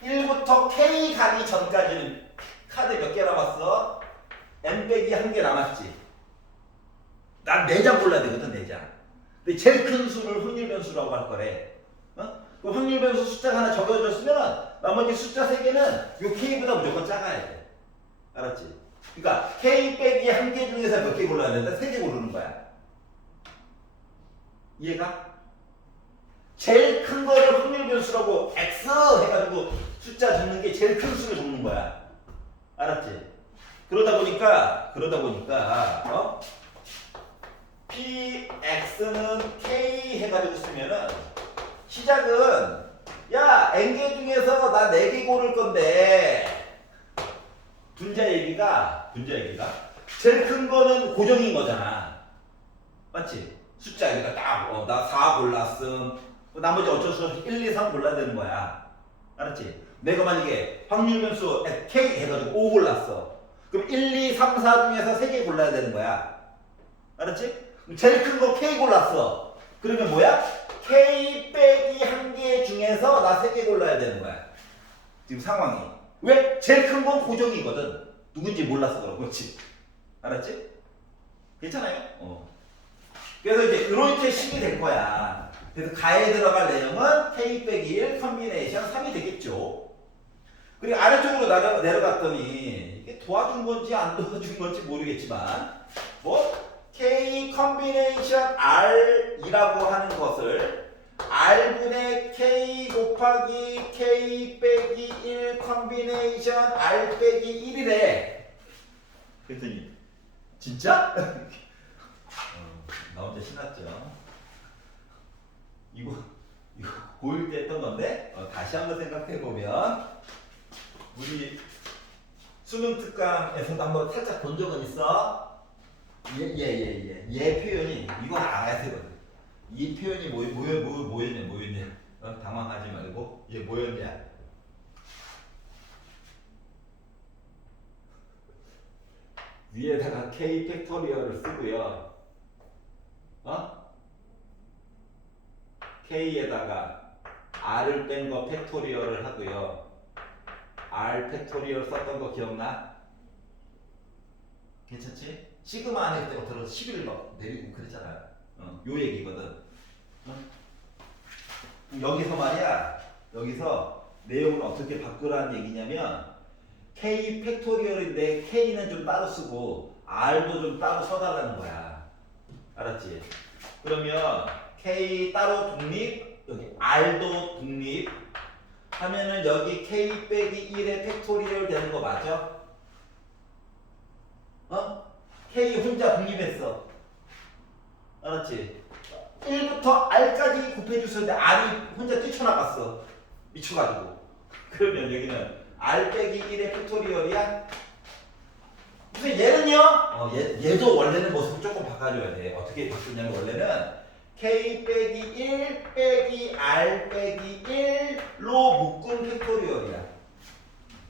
1부터 K 가기 전까지는 카드 몇 개 남았어? M 빼기 1개 남았지. 난 4장 골라야 되거든, 4장. 근데 제일 큰 수를 확률 변수라고 할 거래. 어? 그 확률 변수 숫자가 하나 적어줬으면 나머지 숫자 3개는 요 K보다 무조건 작아야 돼. 알았지? 그러니까 K 빼기 1개 중에서 몇 개 골라야 된다? 3개 고르는 거야. 이해가? 제일 큰 거를 확률 변수라고 X 해가지고 숫자 적는 게 제일 큰 수를 적는 거야. 알았지? 그러다 보니까 PX는 K 해가지고 쓰면은 시작은 야 N개 중에서 나 4개 고를 건데 분자 얘기가 제일 큰 거는 고정인 거잖아. 맞지? 숫자 여기가 딱 나 4 골랐음. 나머지 어쩔 수 없이 1, 2, 3 골라야 되는 거야. 알았지? 내가 만약에 확률 변수 K 해가지고 5 골랐어. 그럼 1, 2, 3, 4 중에서 3개 골라야 되는 거야. 알았지? 제일 큰 거 K 골랐어. 그러면 뭐야? K 빼기 1개 중에서 나 3개 골라야 되는 거야. 지금 상황이. 왜? 제일 큰 건 고정이거든. 누군지 몰라서 그렇지. 알았지? 괜찮아요? 그래서 이제 이렇게 식이 될 거야. 그래서 가에 들어갈 내용은 K 빼기 1 컨비네이션 3이 되겠죠. 그리고 아래쪽으로 내려갔더니 이게 도와준 건지 안 도와준 건지 모르겠지만 K 컨비네이션 R이라고 하는 것을 R분의 K 곱하기 K 빼기 1 컨비네이션 R 빼기 1이래. 그랬더니 진짜? 나 혼자 신났죠. 이거 고1 때 했던 건데 다시 한번 생각해보면 우리 수능 특강에서도 한번 살짝 본 적은 있어. 얘 표현이 이건 알아야 되거든. 이 표현이 뭐였냐 당황하지 말고 얘 뭐였냐. 위에다가 K 팩토리얼을 쓰고요. K에다가 R을 뺀 거 팩토리얼을 하고요. R 팩토리얼 썼던 거 기억나? 괜찮지? 시그마 안에 때가 들어서 11을 막 내리고 그랬잖아. 요 얘기거든. 여기서 말이야. 여기서 내용을 어떻게 바꾸라는 얘기냐면 K 팩토리얼인데 K는 좀 따로 쓰고 R도 좀 따로 써달라는 거야. 알았지? 그러면 K 따로 독립, 여기 R도 독립 하면은 여기 K 빼기 1의 팩토리얼 되는 거 맞아? K 혼자 독립했어. 알았지? 1부터 R까지 곱해줬었는데 R이 혼자 뛰쳐나갔어. 미쳐가지고. 그러면 여기는 R 빼기 1의 팩토리얼이야? 무슨 얘는요? 얘도 원래는 모습을 조금 바꿔줘야 돼. 어떻게 바꾸냐면 원래는 K 빼기 1 빼기 R 빼기 1로 묶은 팩토리얼이야.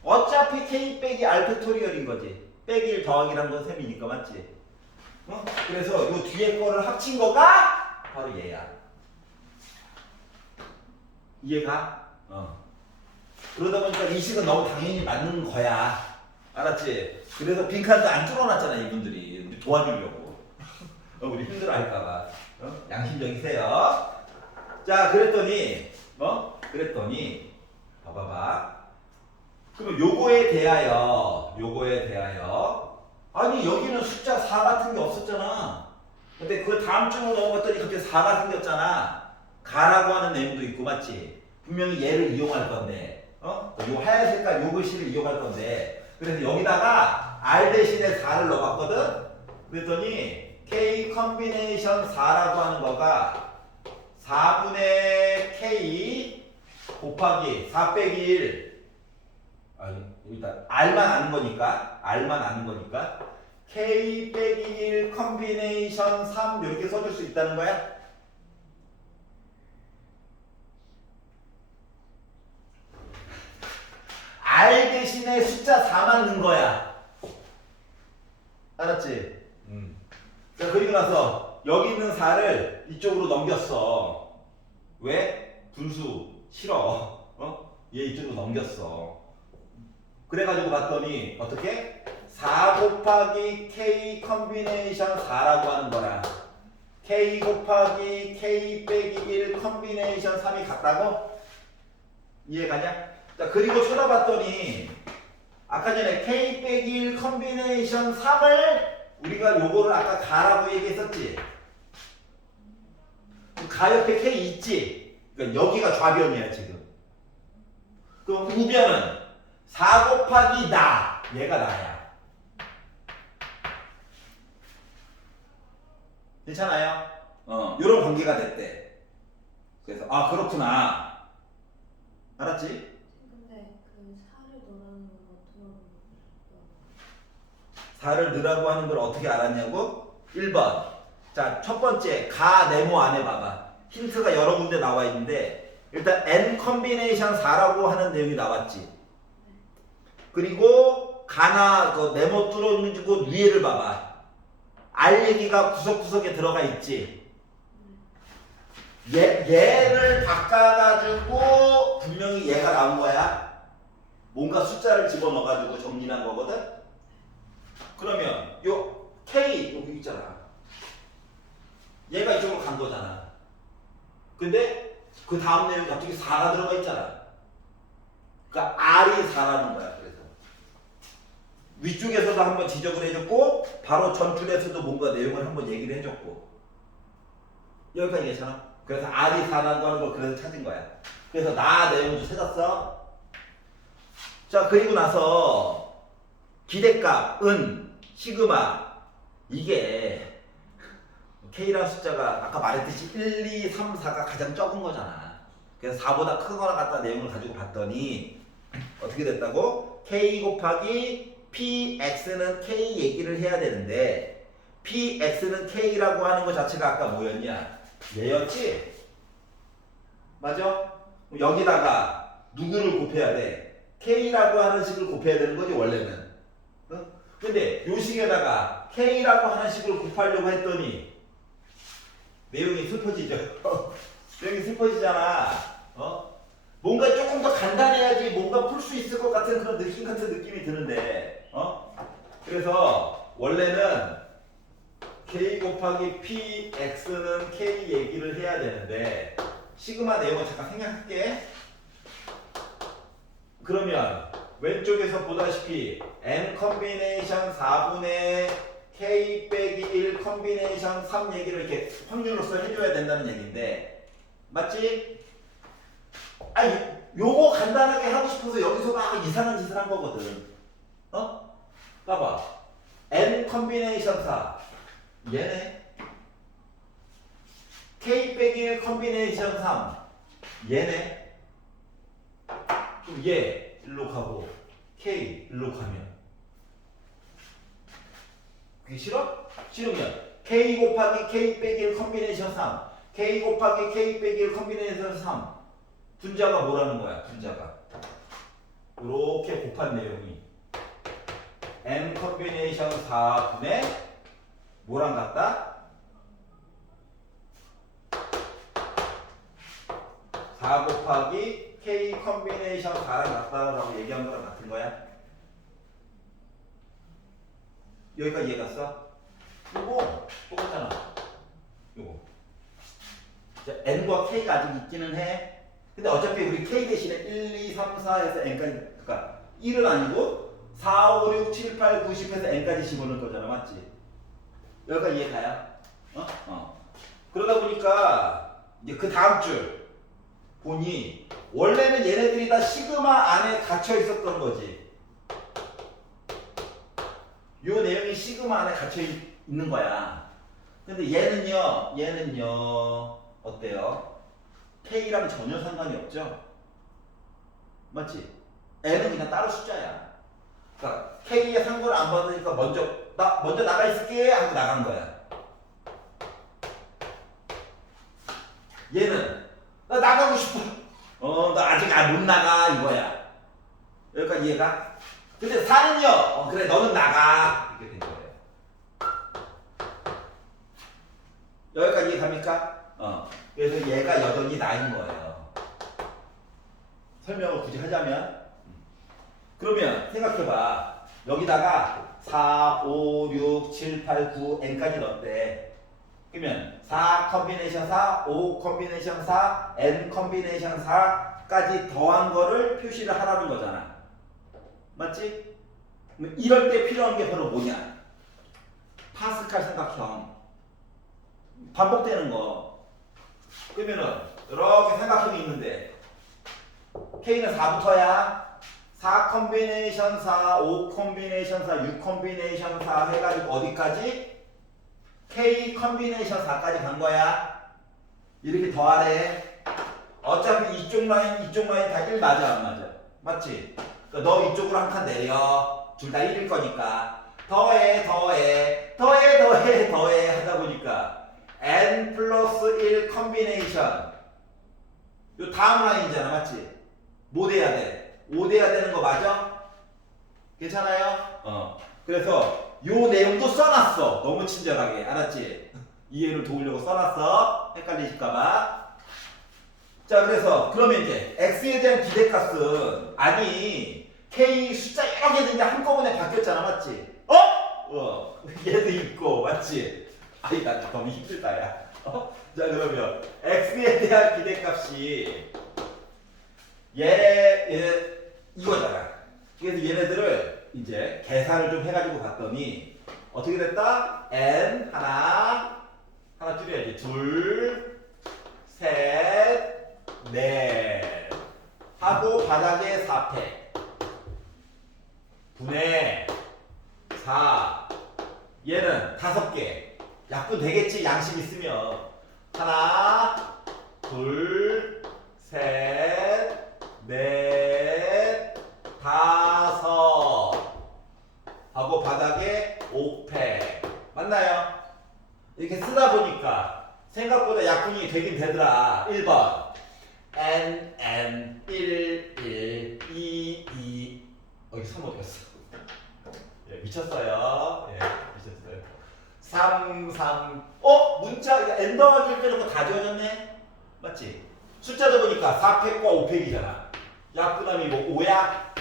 어차피 K 빼기 R 팩토리얼인 거지. 빼기 1 더하기란 건 셈이니까 맞지? 그래서 이 뒤에 거를 합친 거가 바로 얘야. 이해가? 그러다 보니까 이 식은 너무 당연히 맞는 거야. 알았지? 그래서 빈칸도 안 줄어놨잖아 이분들이. 도와주려고. 우리 힘들어할까봐. 양심적이세요. 자, 그랬더니 봐봐봐. 그러면 요거에 대하여 아니 여기는 숫자 4 같은 게 없었잖아. 근데 그 다음 줄로 넘어갔더니 갑자기 4가 생겼잖아. 가라고 하는 내용도 있고 맞지? 분명히 얘를 이용할 건데 요 하얀 색깔 요 글씨를 이용할 건데 그래서 여기다가 R 대신에 4를 넣어봤거든? 그랬더니 K 컨비네이션 4라고 하는 거가 4분의 K 곱하기 4 빼기 1 아니 일단 R만 아는 거니까 K 빼기 1 컨비네이션 3 이렇게 써줄 수 있다는 거야? R 대신에 숫자 4만 넣은 거야. 알았지? 자, 그리고 나서 여기 있는 4를 이쪽으로 넘겼어. 왜? 분수 싫어. 얘 이쪽으로 넘겼어. 그래가지고 봤더니 어떻게? 4 곱하기 K 컨비네이션 4라고 하는 거라. K 곱하기 K 빼기 1 컨비네이션 3이 같다고? 이해가냐? 자, 그리고 쳐다봤더니 아까 전에 K 빼기 1 컨비네이션 3을 우리가 요거를 아까 가라고 얘기했었지? 가 옆에 K 있지? 그러니까 여기가 좌변이야 지금. 그럼 우변은 4 곱하기 나. 얘가 나야. 괜찮아요? 요런 관계가 됐대. 그래서 아 그렇구나. 알았지? 근데 그 살을 넣으라는 건 어떻게 하는 거야? 4를 넣으라고 하는 걸 어떻게 알았냐고? 1번. 자, 첫 번째 가 네모 안에 봐봐. 힌트가 여러 군데 나와 있는데 일단 n 컨비네이션 4라고 하는 내용이 나왔지. 그리고 가나 그 네모 뚫어있는 곳 위에를 봐봐. 알 얘기가 구석구석에 들어가 있지. 얘를 바꿔가지고 분명히 얘가 나온 거야. 뭔가 숫자를 집어넣어가지고 정리한 거거든. 그러면 요 K 여기 있잖아. 얘가 이쪽으로 간 거잖아. 근데 그 다음 내용이 갑자기 4가 들어가 있잖아. 그러니까 R이 4라는 거야. 그래서 위쪽에서도 한번 지적을 해줬고 바로 전줄에서도 뭔가 내용을 한번 얘기를 해줬고 여기까지 괜찮아? 그래서 R이 4라고 하는 걸 그래서 찾은 거야. 그래서 나 내용도 찾았어. 자, 그리고 나서 기대값, 은, 시그마 이게 K라는 숫자가 아까 말했듯이 1, 2, 3, 4가 가장 적은 거잖아. 그래서 4보다 큰 거나 같다 내용을 가지고 봤더니 어떻게 됐다고? K 곱하기 PX는 K 얘기를 해야 되는데 PX는 K라고 하는 것 자체가 아까 뭐였냐? 얘였지? 맞아? 여기다가 누구를 곱해야 돼? K라고 하는 식을 곱해야 되는 거지 원래는. 응? 근데 요 식에다가 K라고 하는 식을 곱하려고 했더니 내용이 슬퍼지죠? 내용이 슬퍼지잖아. 뭔가 조금 더 간단해야지 뭔가 풀 수 있을 것 같은 그런 느낌 같은 느낌이 드는데 그래서 원래는 K 곱하기 PX는 K 얘기를 해야 되는데 시그마 내용을 잠깐 생략할게. 그러면 왼쪽에서 보다시피 N 컨비네이션 4분의 K 빼기 1 컨비네이션 3 얘기를 이렇게 확률로서 해줘야 된다는 얘기인데 맞지? 아니 요거 간단하게 하고 싶어서 여기서 막 이상한 짓을 한 거거든. 봐봐. N 컨비네이션 4 얘네. K 빼기 1 컨비네이션 3 얘네. 그럼 얘 일로 가고 K 일로 가면 그게 싫어? 싫으면 K 곱하기 K 빼기 1 컨비네이션 3 K 곱하기 K 빼기 1 컨비네이션 3 분자가 뭐라는 거야? 분자가 이렇게 곱한 내용이 N 컨비네이션 4분의 뭐랑 같다? 4 곱하기 K 컨비네이션 4랑 같다라고 얘기한 거랑 같은 거야? 여기까지 이해 갔어? 이거 똑같잖아. 이거 N과 K가 아직 있기는 해. 근데 어차피 우리 K 대신에 1, 2, 3, 4에서 N까지 그러니까 1은 아니고 4, 5, 6, 7, 8, 9, 10에서 N까지 집어넣을 거잖아. 맞지? 여기까지 이해 가요? 그러다 보니까 이제 그 다음 줄 보니 원래는 얘네들이 다 시그마 안에 갇혀 있었던 거지. 요 내용이 시그마 안에 갇혀 있는 거야. 근데 얘는요 어때요? K랑 전혀 상관이 없죠? 맞지? N은 그냥 따로 숫자야. 그러니까 K에 상관을 안 받으니까 먼저 나가 있을게 하고 나간 거야. 얘는 나 나가고 싶어. 나 아직 못 나가 이거야. 여기까지 이해가? 근데 4는요. 그래 너는 나가 이렇게 된 거예요. 여기까지 이해갑니까? 그래서 얘가 여전히 나인 거예요. 설명을 굳이 하자면 그러면 생각해봐. 여기다가 4, 5, 6, 7, 8, 9, n까지 넣었대. 그러면 4 컨비네이션 4, 5 컨비네이션 4, n 컨비네이션 4까지 더한 거를 표시를 하라는 거잖아. 맞지? 이럴 때 필요한 게 바로 뭐냐? 파스칼 삼각형. 반복되는 거. 그러면은 이렇게 삼각형이 있는데 K는 4부터야. 4 컨비네이션 4, 5 컨비네이션 4, 6 컨비네이션 4 해가지고 어디까지? K 컨비네이션 4까지 간 거야. 이렇게 더하래. 어차피 이쪽 라인 다 1 맞아 안 맞아? 맞지? 그러니까 너 이쪽으로 한 칸 내려. 둘 다 1일 거니까 더해 하다 보니까 n 플러스 1 컨비네이션 요 다음 라인이잖아. 맞지? 뭐 돼야 돼? 5 돼야 되는 거 맞아? 괜찮아요? 그래서 요 내용도 써놨어. 너무 친절하게. 알았지? 이해를 도우려고 써놨어. 헷갈리실까봐. 자, 그래서 그러면 이제 x에 대한 기대값은 아니 k 숫자 여러 개 된게 한꺼번에 바뀌었잖아. 맞지? 얘도 있고 맞지? 아이 나 너무 힘들다 야. 자, 그러면 x에 대한 기대값이 얘 이거잖아. 그래서 얘네들을 이제 계산을 좀 해가지고 봤더니 어떻게 됐다? n 하나 줄여야지. 둘, 셋, 넷 하고 바닥에 4팩 분의 4 얘는 5개 약분 되겠지? 양심 있으면 하나 둘 셋 넷 다섯 하고 바닥에 5팩 맞나요? 이렇게 쓰다 보니까 생각보다 약분이 되긴 되더라. 1번 n 1 2 여기 3 어디 갔어? 예, 미쳤어요. 예, 미쳤어요. 3 문자 n 더하기 빼놓고 다 지워졌네. 맞지? 숫자도 보니까 4팩과 5팩이잖아. 약분함이 뭐 5야?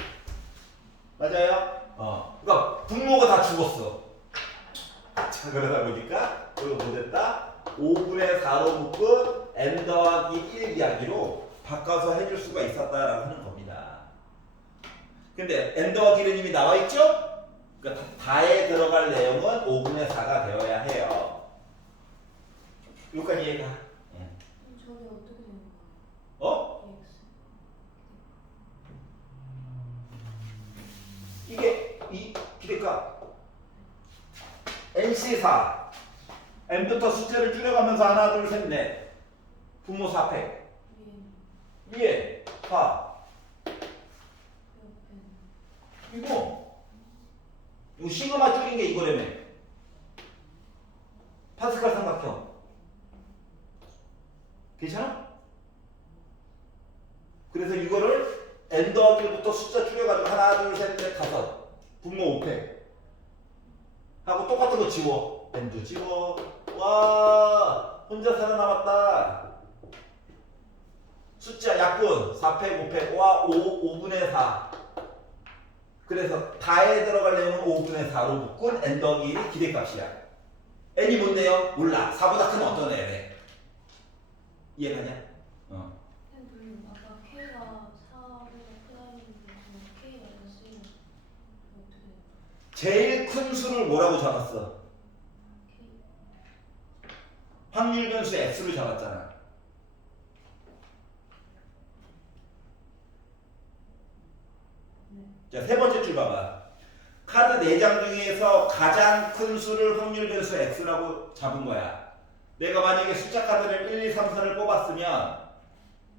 맞아요? 그러니까 분모가 다 죽었어. 자, 그러다 보니까 이거 뭐 됐다? 5분의 4로 묶은 n 더하기 1 이야기로 바꿔서 해줄 수가 있었다라고 하는 겁니다. 근데 n 더하기 1은 이미 나와 있죠? 그러니까 다에 들어갈 내용은 5분의 4가 되어야 해요. 여기까지 이해가? 저게 어떻게 되는 거예요? EX. 이게 이 기대값 NC4 n부터 숫자를 줄여가면서 하나 둘 셋 넷 분모 4팩 위에 4 이거 시그마 줄인 게 이거라며. 파스칼 삼각형 괜찮아? 그래서 이거를 n 더하기 1부터 숫자 줄여가지고 하나 둘 셋 넷 다섯 분모 5팩 하고 똑같은 거 지워. n도 지워. 와 혼자 살아남았다. 숫자 약분 4팩 5팩 와 5분의 4 그래서 다에 들어갈 내용은 5분의 4로 묶은 n 더하기 1이 기대값이야. n이 뭔데요? 몰라. 4보다 큰 어떤 n에 이해가냐? 선생님 아까 K가 4보다 크다는 게 K가 S는 어떻게 돼요? 제일 큰 수를 뭐라고 잡았어? K. 확률 변수 x로 잡았잖아. 자, 세 번째 줄 봐봐. 카드 4장 중에서 가장 큰 수를 확률 변수 x라고 잡은 거야. 내가 만약에 숫자 카드를 1, 2, 3, 4를 뽑았으면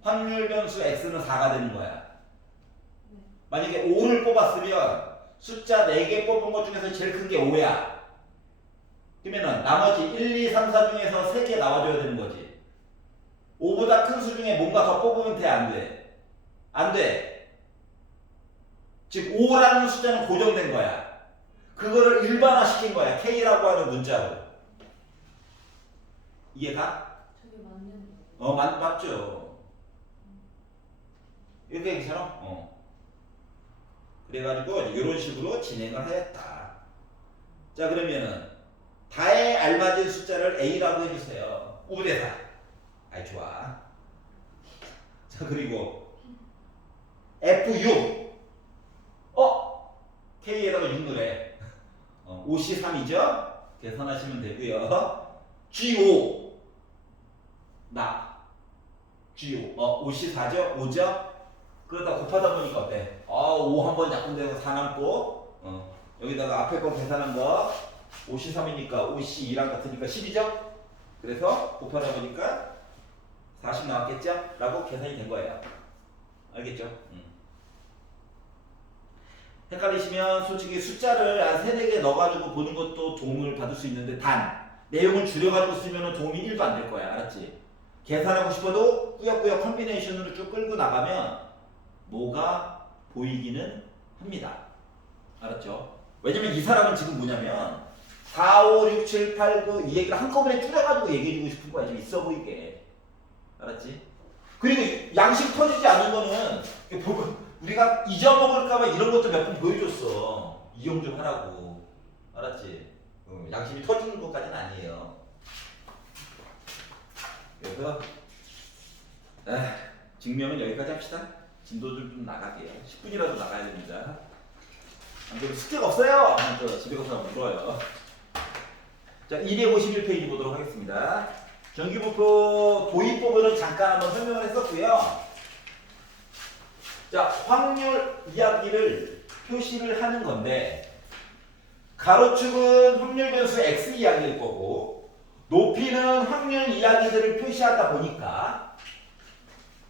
확률 변수 x는 4가 되는 거야. 만약에 5를 뽑았으면 숫자 4개 뽑은 것 중에서 제일 큰 게 5야. 그러면은 나머지 1, 2, 3, 4 중에서 3개 나와줘야 되는 거지. 5보다 큰 수 중에 뭔가 더 뽑으면 돼? 안 돼? 안 돼. 즉 5라는 숫자는 고정된 거야. 그거를 일반화 시킨 거야. K라고 하는 문자로. 이해가? 저게 맞는 맞죠. 이렇게 괜찮아? 그래가지고 이런 식으로 진행을 하였다. 자, 그러면은 다에 알맞은 숫자를 A라고 해주세요. 우대사. 아이, 좋아. 자, 그리고 F6. K에다가 6 넣으래. 5C 3이죠? 계산하시면 되고요. G5. G5. 5C 4죠? 5죠? 그러다 곱하다 보니까 어때? 5 한번 약분되고 4 남고, 여기다가 앞에 거 계산한 거 5C 3이니까 5C 2랑 같으니까 10이죠? 그래서 곱하다 보니까 40 나왔겠죠? 라고 계산이 된 거예요. 알겠죠? 헷갈리시면 솔직히 숫자를 한 3, 4개 넣어가지고 보는 것도 도움을 받을 수 있는데 단 내용을 줄여가지고 쓰면 도움이 1도 안 될 거야. 알았지? 계산하고 싶어도 꾸역꾸역 컴비네이션으로 쭉 끌고 나가면 뭐가 보이기는 합니다. 알았죠? 왜냐면 이 사람은 지금 뭐냐면 4, 5, 6, 7, 8, 9 이 얘기를 한꺼번에 줄여가지고 얘기해주고 싶은 거야. 좀 있어 보이게. 알았지? 그리고 양식 터지지 않는 거는 우리가 잊어먹을까봐 이런 것도 몇 번 보여줬어. 이용 좀 하라고. 알았지? 양심이 터지는 것까지는 아니에요. 그래서 증명은 여기까지 합시다. 진도들 좀 나갈게요. 10분이라도 나가야 됩니다. 안 그러면 숙제가 없어요. 또 집에 가서 물어요. 자, 251페이지 보도록 하겠습니다. 전기부표 도입법을 잠깐 한번 설명을 했었고요. 자, 확률 이야기를 표시를 하는 건데 가로축은 확률 변수 x 이야기일 거고 높이는 확률 이야기들을 표시하다 보니까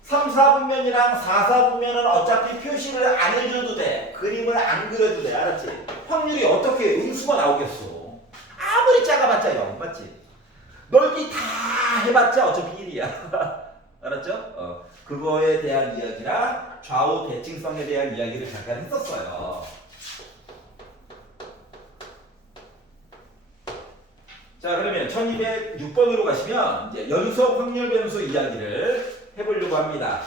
3, 4분면이랑 4, 4분면은 어차피 표시를 안 해줘도 돼. 그림을 안 그려도 돼. 알았지? 확률이 어떻게 음수가 나오겠어. 아무리 작아봤자 0, 맞지? 넓이 다 해봤자 어차피 1이야. 알았죠? 그거에 대한 이야기랑 좌우 대칭성에 대한 이야기를 잠깐 했었어요. 자, 그러면 1206번으로 가시면 이제 연속 확률 변수 이야기를 해보려고 합니다.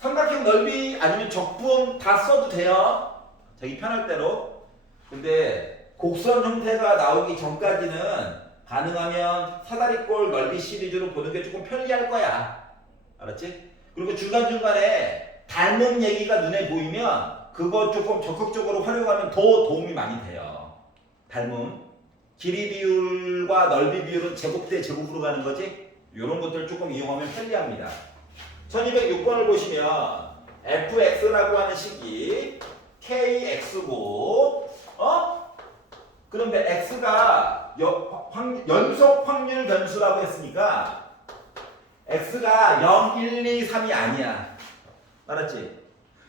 삼각형 넓이 아니면 적분 다 써도 돼요. 자기 편할 대로. 근데 곡선 형태가 나오기 전까지는 가능하면 사다리꼴 넓이 시리즈로 보는 게 조금 편리할 거야. 알았지? 그리고 중간중간에 닮은 얘기가 눈에 보이면 그거 조금 적극적으로 활용하면 더 도움이 많이 돼요. 닮음. 길이 비율과 넓이 비율은 제곱 대 제곱으로 가는 거지? 이런 것들 조금 이용하면 편리합니다. 1206번을 보시면 fx라고 하는 식이 kx고 그런데 x가 연속 확률 변수라고 했으니까 x가 0, 1, 2, 3이 아니야. 알았지?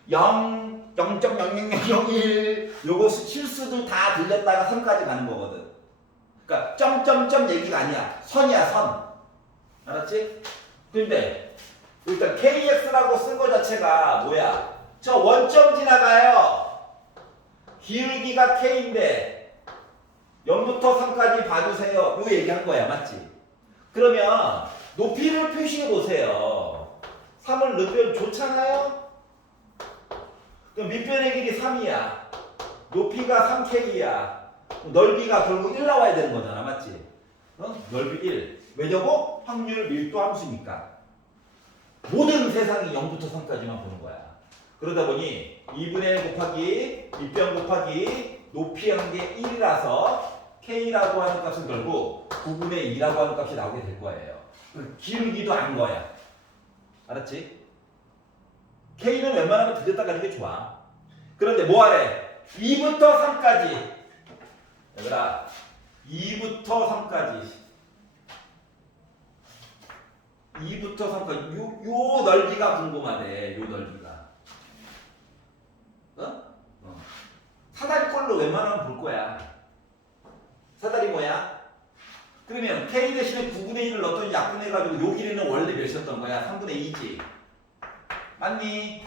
0, 0.00001 요거 실수도 다 들렸다가 3까지 가는 거거든. 그러니까 점점점 얘기가 아니야. 선이야, 선. 알았지? 근데 일단 kx라고 쓴 거 자체가 뭐야? 저 원점 지나가요. 기울기가 k인데 0부터 3까지 봐주세요. 요 얘기한 거야. 맞지? 그러면 높이를 표시해 보세요. 3을 넣으면 좋잖아요? 그럼 밑변의 길이 3이야. 높이가 3k야. 넓이가 결국 1 나와야 되는 거잖아. 맞지? 넓이 1. 왜냐고? 확률 밀도 함수니까. 모든 세상이 0부터 3까지만 보는 거야. 그러다 보니 2분의 1 곱하기 밑변 곱하기 높이 한 게 1이라서 K라고 하는 값은 결국 9분의 2라고 하는 값이 나오게 될 거예요. 기울기도 안 거야. 알았지? K는 웬만하면 들렸다 가는 게 좋아. 그런데 뭐 하래? 2부터 3까지. 얘들아, 2부터 3까지. 2부터 3까지. 요 넓이가 궁금하대. 요 넓이가. 사다리꼴로 웬만하면 볼 거야. 사다리 뭐야? 그러면 K 대신에 9분의 1을 넣었더니 약분해가지고 요 길이는 원래 몇이었던 거야? 3분의 2지. 맞니?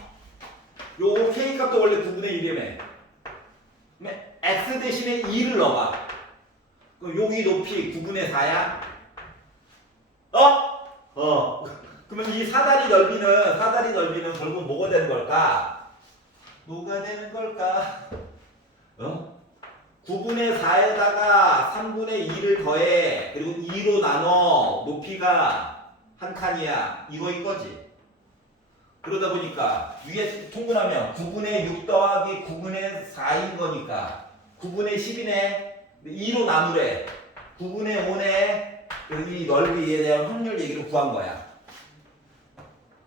요 K 값도 원래 9분의 1이라며. 그러면 X 대신에 2를 넣어봐. 그럼 여기 높이 9분의 4야? 그러면 이 사다리 넓이는 결국 뭐가 되는 걸까? 뭐가 되는 걸까? 9분의 4에다가 3분의 2를 더해. 그리고 2로 나눠. 높이가 한 칸이야. 이거인 거지. 그러다 보니까 위에 통분하면 9분의 6 더하기 9분의 4인 거니까 9분의 10이네. 2로 나누래. 9분의 5네. 이 넓이에 대한 확률 얘기를 구한 거야.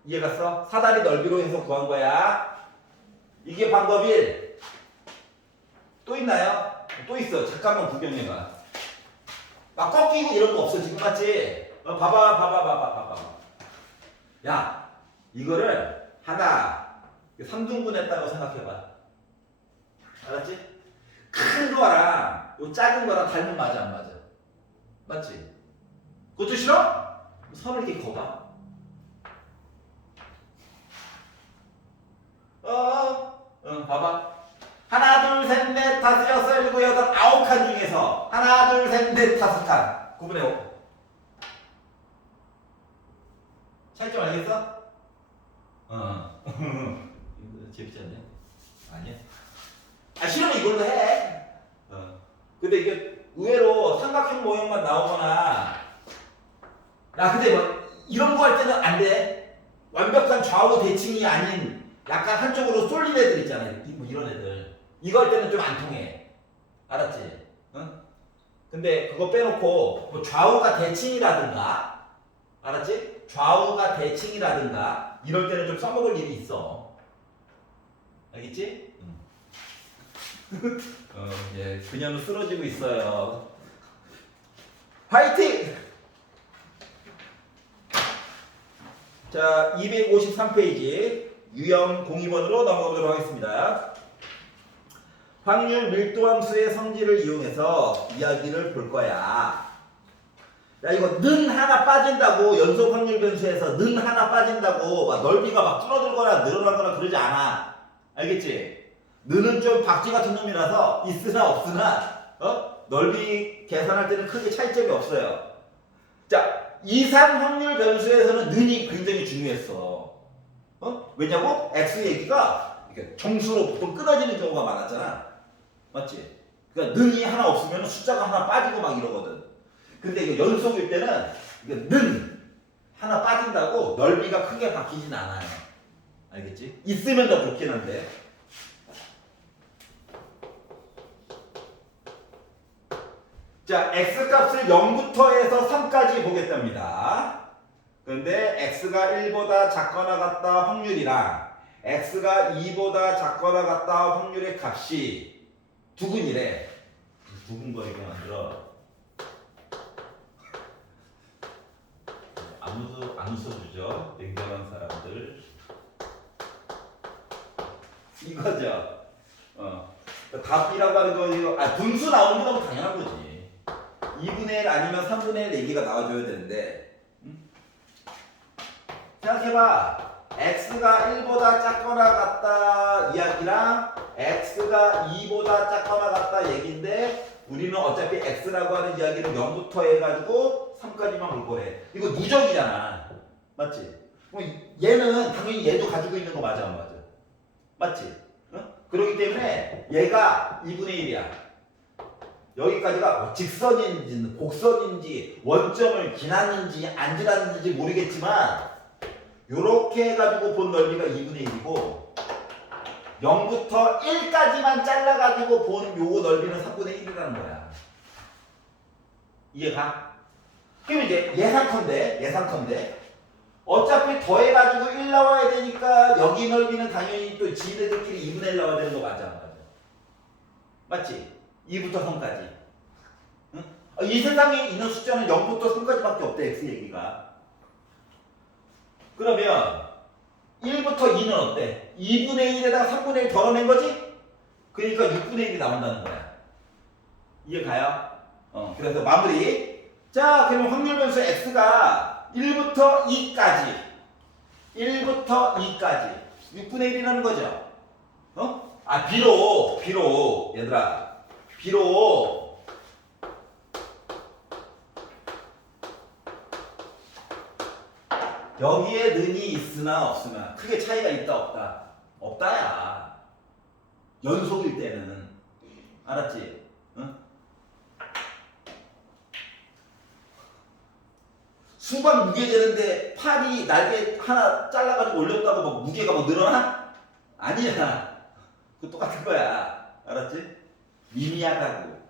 이해갔어? 사다리 넓이로 해서 구한 거야. 이게 방법 1. 또 있나요? 또 있어. 잠깐만 구경해봐. 막 꺾이고 이런 거 없어. 지금 맞지? 봐봐. 야, 이거를 하나 3등분 했다고 생각해봐. 알았지? 큰 거랑 요 작은 거랑 닮은 맞아 안 맞아? 맞지? 그것도 싫어? 선을 이렇게 그어봐. 봐봐. 하나, 둘, 셋, 넷, 다섯, 여섯, 일곱, 여덟, 아홉 칸 중에서 하나, 둘, 셋, 넷, 다섯 칸. 9분의 5. 차이점 알겠어? 이거 재밌지 않네? 아니야? 싫으면 이걸로 해. 근데 이게 의외로 삼각형 모형만 나오거나 근데 뭐 이런 거 할 때는 안 돼. 완벽한 좌우 대칭이 아닌 약간 한쪽으로 쏠린 애들 있잖아요. 뭐 이런 애들. 이거 할 때는 좀 안 통해. 알았지? 근데 그거 빼놓고 뭐 좌우가 대칭이라든가 알았지? 좌우가 대칭이라든가 이럴 때는 좀 써먹을 일이 있어. 알겠지? 예, 그녀는 쓰러지고 있어요. 화이팅! 자, 253페이지 유형 02번으로 넘어가도록 하겠습니다. 확률 밀도함수의 성질을 이용해서 이야기를 볼 거야. 야, 이거 는 하나 빠진다고 연속 확률 변수에서 는 하나 빠진다고 막 넓이가 막 줄어들거나 늘어나거나 그러지 않아. 알겠지? 는은 좀 박쥐 같은 놈이라서 있으나 없으나 넓이 계산할 때는 크게 차이점이 없어요. 자, 이상 확률 변수에서는 는이 굉장히 중요했어. 왜냐고? x 얘기가 이렇게 정수로 보통 끊어지는 경우가 많았잖아. 맞지? 그러니까 는이 하나 없으면 숫자가 하나 빠지고 막 이러거든. 근데 이거 연속일 때는 이거 는 하나 빠진다고 넓이가 크게 바뀌진 않아요. 알겠지? 있으면 더 좋긴 한데. 자, x값을 0부터 해서 3까지 보겠답니다. 그런데 x가 1보다 작거나 같다 확률이랑 x가 2보다 작거나 같다 확률의 값이 두근이래. 두근거리게 만들어. 아무도 안 웃어주죠. 냉정한 사람들. 이거죠. 답이라고 하는 거 이거 분수 나오는 게 너무 당연한 거지. 2분의 1 아니면 3분의 1 얘기가 나와줘야 되는데 생각해봐. x가 1보다 작거나 같다 이야기랑 x가 2보다 작거나 같다 얘기인데 우리는 어차피 x라고 하는 이야기를 0부터 해가지고 3까지만 볼 거래. 이거 누적이잖아. 맞지? 얘는 당연히 얘도 가지고 있는 거 맞아 안 맞아? 맞지? 그렇기 때문에 얘가 2분의 1이야. 여기까지가 뭐 직선인지 곡선인지 원점을 지났는지 안 지났는지 모르겠지만 요렇게 해가지고 본 넓이가 2분의 1이고 0부터 1까지만 잘라가지고 본 요거 넓이는 3분의 1이라는 거야. 이해가? 그럼 이제 예상컨대 어차피 더해가지고 1 나와야 되니까 여기 넓이는 당연히 또 지네들끼리 2분의 1 나와야 되는 거 맞아 안 맞아? 맞지? 2부터 3까지. 응? 이 세상에 있는 숫자는 0부터 3까지밖에 없대 x 얘기가. 그러면 1부터 2는 어때? 2분의 1에다가 3분의 1 덜어낸 거지? 그러니까 6분의 1이 나온다는 거야. 이해가요? 그래서 마무리. 자, 그럼 확률 변수 x가 1부터 2까지 6분의 1이라는 거죠. 비록 얘들아 여기에 는이 있으나 없으나 크게 차이가 있다 없다? 없다야. 연속일 때는. 알았지? 응? 수박 무게 재는데 팔이 날개 하나 잘라가지고 올렸다고 막 무게가 뭐 늘어나? 아니야. 그거 똑같은 거야. 알았지? 미미하다고.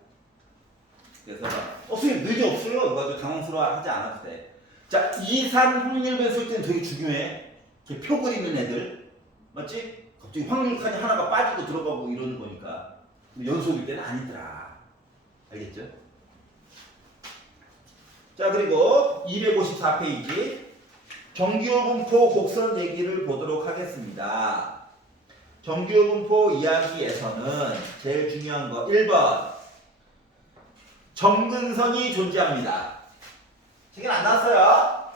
그래서 선생님 는이 없어요. 그래가지고 당황스러워하지 않아도 돼. 자, 2, 3 확률 변수일 때는 되게 중요해. 이렇게 표 그리는 애들. 맞지? 갑자기 확률 칸이 하나가 빠지고 들어가고 이러는 거니까. 연속일 때는 아니더라. 알겠죠? 자, 그리고 254페이지 정규분포 곡선 얘기를 보도록 하겠습니다. 정규분포 이야기에서는 제일 중요한 거 1번 점근선이 존재합니다. 책은 안 나왔어요.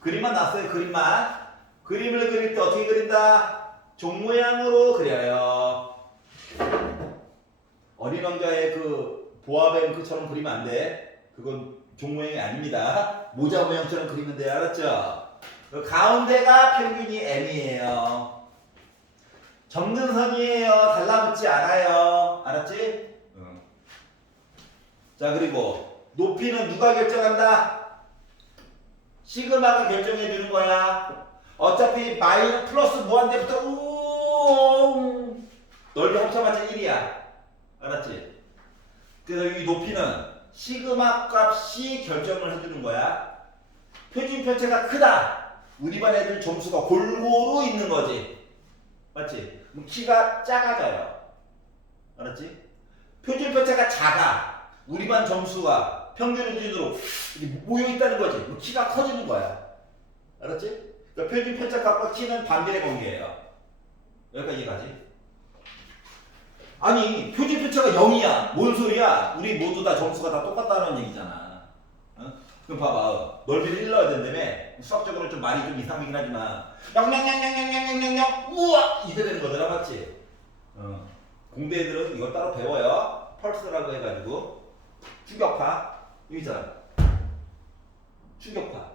그림만 나왔어요. 그림만. 그림을 그릴 때 어떻게 그린다? 종 모양으로 그려요. 어린 왕자의 그 보아뱀크처럼 그리면 안 돼. 그건 종 모양이 아닙니다. 모자 모양처럼 그리면 돼. 알았죠? 그 가운데가 평균이 m이에요. 점근선이에요. 달라붙지 않아요. 알았지? 응. 자, 그리고 높이는 누가 결정한다? 시그마가 결정해 주는 거야. 어차피 마이너스 플러스 무한대부터 넓이 합쳐봤자 1이야. 알았지? 그래서 이 높이는 시그마 값이 결정을 해주는 거야. 표준 편차가 크다. 우리 반 애들 점수가 골고루 있는 거지. 맞지? 그럼 키가 작아져요. 알았지? 표준 편차가 작아. 우리 반 점수가 평균 기준으로 모여 있다는 거지. 그럼 키가 커지는 거야. 알았지? 그러니까 표준 편차 값과 키는 반비례 관계예요. 여기까지 이해가지? 아니 표준 편차가 0이야. 뭔 소리야? 우리 모두 다 점수가 다 똑같다는 얘기잖아. 어? 그럼 봐봐. 넓이를 1 넣어야 된다며. 수학적으로 좀 말이 좀 이상하긴 하지만 양양양양양양양양 우와! 이래 되는 거잖아. 맞지? 공대 애들은 이걸 따로 배워요. 펄스라고 해가지고 충격파. 여기 있잖아. 충격파.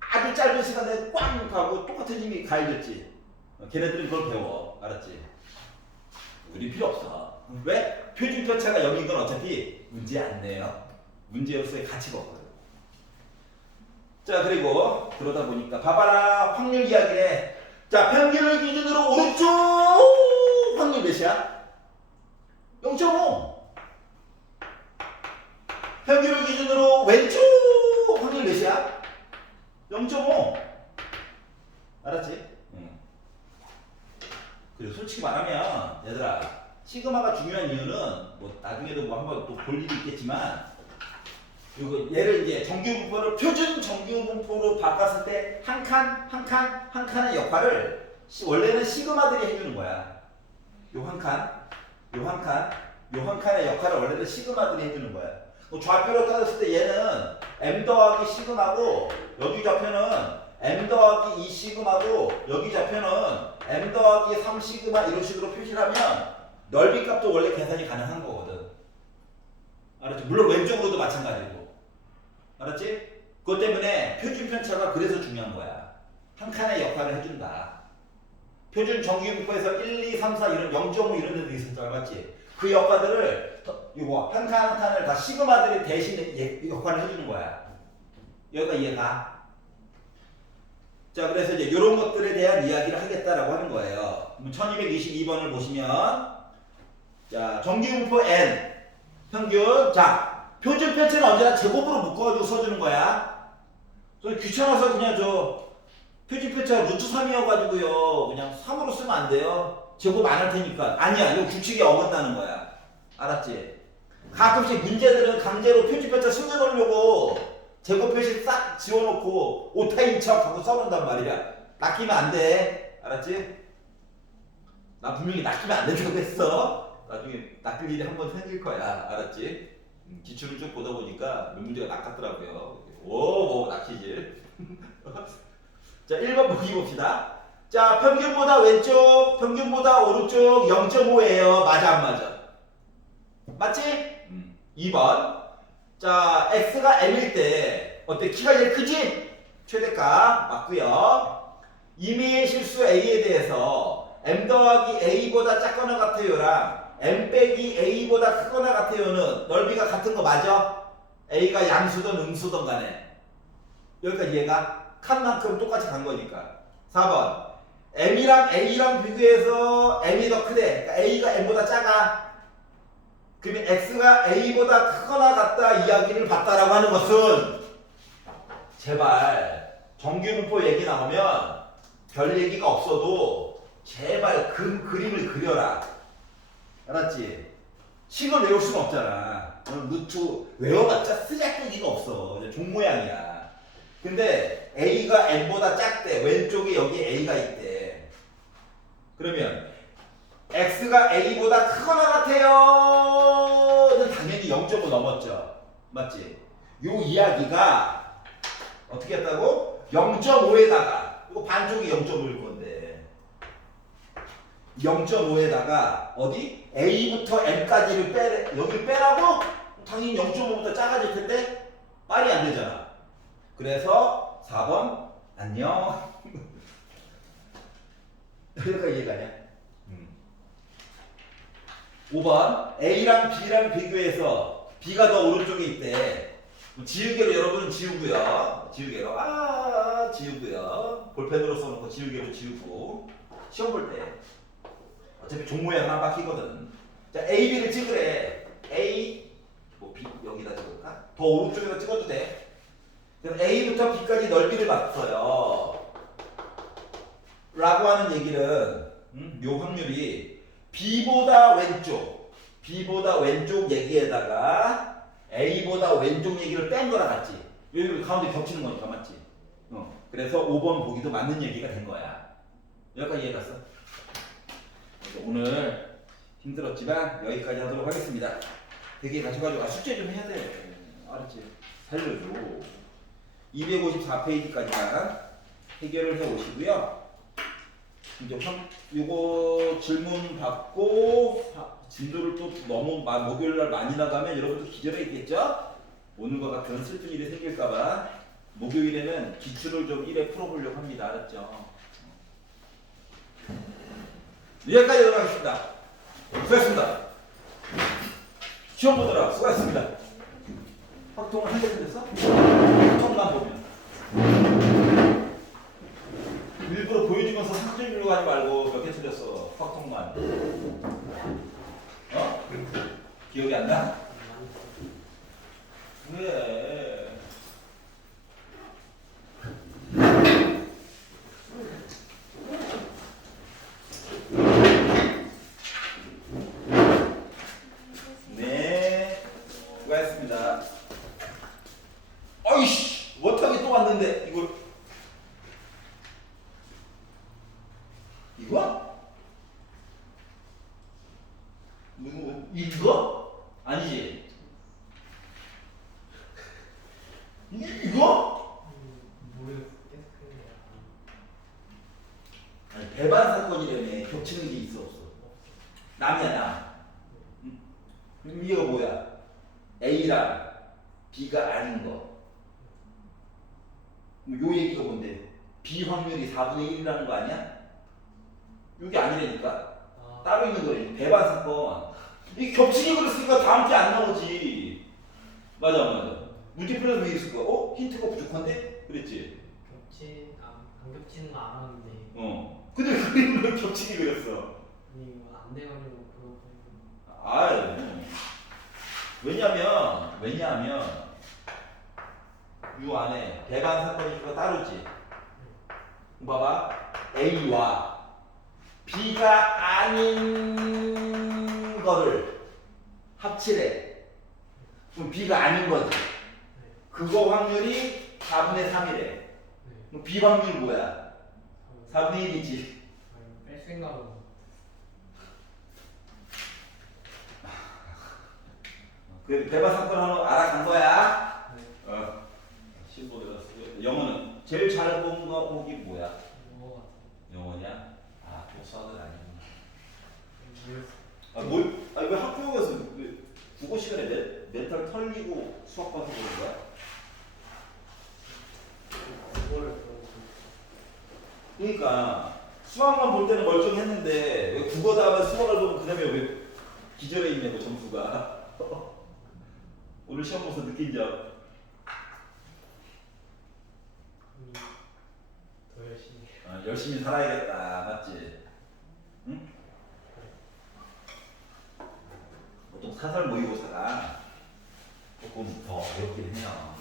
아주 짧은 시간에 꽝 가고 똑같은 힘이 가해졌지. 걔네들은 그걸 배워. 알았지? 우리 필요 없어. 왜? 표준 편차가 0인 건 어차피 문제 안 내요. 문제로서의 가치가 없거든. 자, 그리고 그러다 보니까 봐봐라. 확률 이야기네. 자, 평균을 기준으로 오른쪽 확률 몇이야? 0.5. 평균을 기준으로 왼쪽 확률 몇이야? 0.5. 알았지? 그리고 솔직히 말하면 얘들아 시그마가 중요한 이유는 뭐 나중에도 뭐 한번 또 볼 일이 있겠지만 이거 얘를 이제 정규분포를 표준 정규분포로 바꿨을 때 한 칸의 역할을 원래는 시그마들이 해주는 거야. 요 한 칸, 요 한 칸, 요 한 칸의 역할을 원래는 시그마들이 해주는 거야. 좌표로 따졌을 때 얘는 m 더하기 시그마고 여기 좌표는 m 더하기 2 시그마고 여기 좌표는 m 더하기 3 시그마 이런 식으로 표시를 하면 넓이 값도 원래 계산이 가능한 거거든. 알았지? 물론 왼쪽으로도 마찬가지고. 알았지? 그것 때문에 표준 편차가 그래서 중요한 거야. 한 칸의 역할을 해준다. 표준 정규분포에서 1, 2, 3, 4 이런 0.5 이런 데도 있었잖아. 맞지? 그 역할들을 이거 한 칸 한 칸을 다 시그마들이 대신 역할을 해주는 거야. 여기가 이해가? 자, 그래서 이제 이런 것들에 대한 이야기를 하겠다라고 하는 거예요. 그럼 1222번을 보시면 자, 정규분포 n 평균. 자, 표준 편차는 언제나 제곱으로 묶어가지고 써주는 거야. 그래서 귀찮아서 그냥 저 표준 편차 루트 3이어가지고요 그냥 3으로 쓰면 안 돼요. 제곱 안 할 테니까. 아니야, 이거 규칙에 어긋나는 거야. 알았지? 가끔씩 문제들은 강제로 표준 편차 숨겨놓으려고 제곱 표시 싹 지워놓고 오타인 척하고 써놓는단 말이야. 낚이면 안 돼. 알았지? 나 분명히 낚이면 안 된다고 했어. 나중에 낚일 일이 한 번 생길 거야. 알았지? 기출을 쭉 보다 보니까 몇 문제가 낚았더라고요. 오, 낚이질. 자, 1번 보기 봅시다. 자, 평균보다 왼쪽, 평균보다 오른쪽 0.5예요. 맞아, 안 맞아? 맞지? 2번. 자, x가 m일 때 어때? 키가 제일 크지? 최대값 맞고요. 임의의 실수 A에 대해서 M 더하기 A보다 작거나 같아요랑 M 빼기 A보다 크거나 같아요는 넓이가 같은 거 맞아? A가 양수든 음수든 간에. 여기까지 이해가? 칸 만큼 똑같이 간 거니까. 4번. M이랑 A랑 비교해서 M이 더 크대. 그러니까 A가 M보다 작아. 그러면 X가 A보다 크거나 같다 이야기를 봤다라고 하는 것은 제발 정규분포 얘기 나오면 별 얘기가 없어도 제발 그림을 그려라. 알았지? 식을 외울 수는 없잖아. 루트 외워봤자 쓰잘데기가 없어. 종 모양이야. 근데 A가 M보다 작대. 왼쪽에 여기 A가 있대. 그러면 X가 A보다 크거나 같아요. 당연히 0.5 넘었죠. 맞지? 요 이야기가 어떻게 했다고? 0.5에다가 이거 반쪽이 0.5일 건데 0.5에다가 어디? A부터 M까지를 여기를 빼라고? 당연히 0.5보다 작아질 텐데 말이 안 되잖아. 그래서 4번 안녕. 여기까지 이해가냐? 5번 A랑 B랑 비교해서 B가 더 오른쪽에 있대. 지우개로 여러분은 지우고요. 지우개로 지우고요. 볼펜으로 써놓고 지우개로 지우고 시험 볼 때 어차피 종 모양 하나 바뀌거든. 자 A, B를 찍으래. A 뭐 B 여기다 찍을까? 더 오른쪽에다 찍어도 돼. 그럼 A부터 B까지 넓이를 봤어요. 라고 하는 얘기는 요 확률이 B보다 왼쪽 얘기에다가 A보다 왼쪽 얘기를 뺀 거랑 같지. 여기 가운데 겹치는 거니까 맞지? 그래서 5번 보기도 맞는 얘기가 된 거야. 여기까지 이해갔어? 오늘 힘들었지만 여기까지 하도록 하겠습니다. 되게 가셔가지고 숙제 좀 해야 돼. 알았지? 살려줘. 254페이지까지만 해결을 해 오시고요. 이제 요거 질문 받고 진도를 또 너무 목요일날 많이 나가면 여러분도 기절해 있겠죠? 오늘과 같은 슬픈 일이 생길까봐 목요일에는 기출을 좀 1회 풀어보려고 합니다. 알았죠? 여기까지 하도록 하겠습니다. 수고하셨습니다. 시험 보느라 수고하셨습니다. 확통을 한 개 됐어? 확통만 보면 일부러 보여주면서 상점 주려고 하지 말고 몇 개 틀렸어. 확통만. 어? 기억이 안 나? 그래. 네. 수고하셨습니다. 어이씨! 워터기 또 왔는데 이걸 이거? 이거? 아니지? 이거? 아니, 배반 사건이라며 겹치는 게 있어 없어? 남이야 남. 그럼 이거 뭐야? A랑 B가 아닌 거. 요 얘기가 뭔데? B 확률이 4분의 1이라는 거 아니야? 이게 아니라니까? 따로 있는 거래. 배반 사건. 이게 겹치게 그랬으니까 다음 게 안 나오지. 맞아. 물티플레이서 왜 있을 거야? 힌트가 부족한데? 그랬지? 안 겹치는 거 알았는데 근데 그림을 겹치게 그렸어. 아니 안 돼가지고 그거 왜냐면 이 안에 배반 사건이니까 따로지. 봐봐. A와 B가 아닌 거를 합치래. 그럼 B가 아닌 거지. 그거 확률이 4분의 3이래. 그럼 B 확률 뭐야? 4분의 1이지. 뺄 생각은 그 배반 사건 하나 알아간 거야. 네. 신보대가 영어는 제일 잘 본 거 혹이 뭐야? 영어 영어냐? 독서학은 아니구나. 같은 왜 학교에서 왜 국어 시간에 멘탈 털리고 수학 봐서 그런 거야? 그걸 그러니까 수학만 볼 때는 멀쩡했는데 왜 국어다가 수학을 보면 그 다음에 왜 기절해 있냐고 점수가. 오늘 시험 보면서 느낀 점. 더 열심히. 열심히 살아야겠다, 맞지? 응? 보통 사설 모의고사가 조금 더 어렵긴 해요.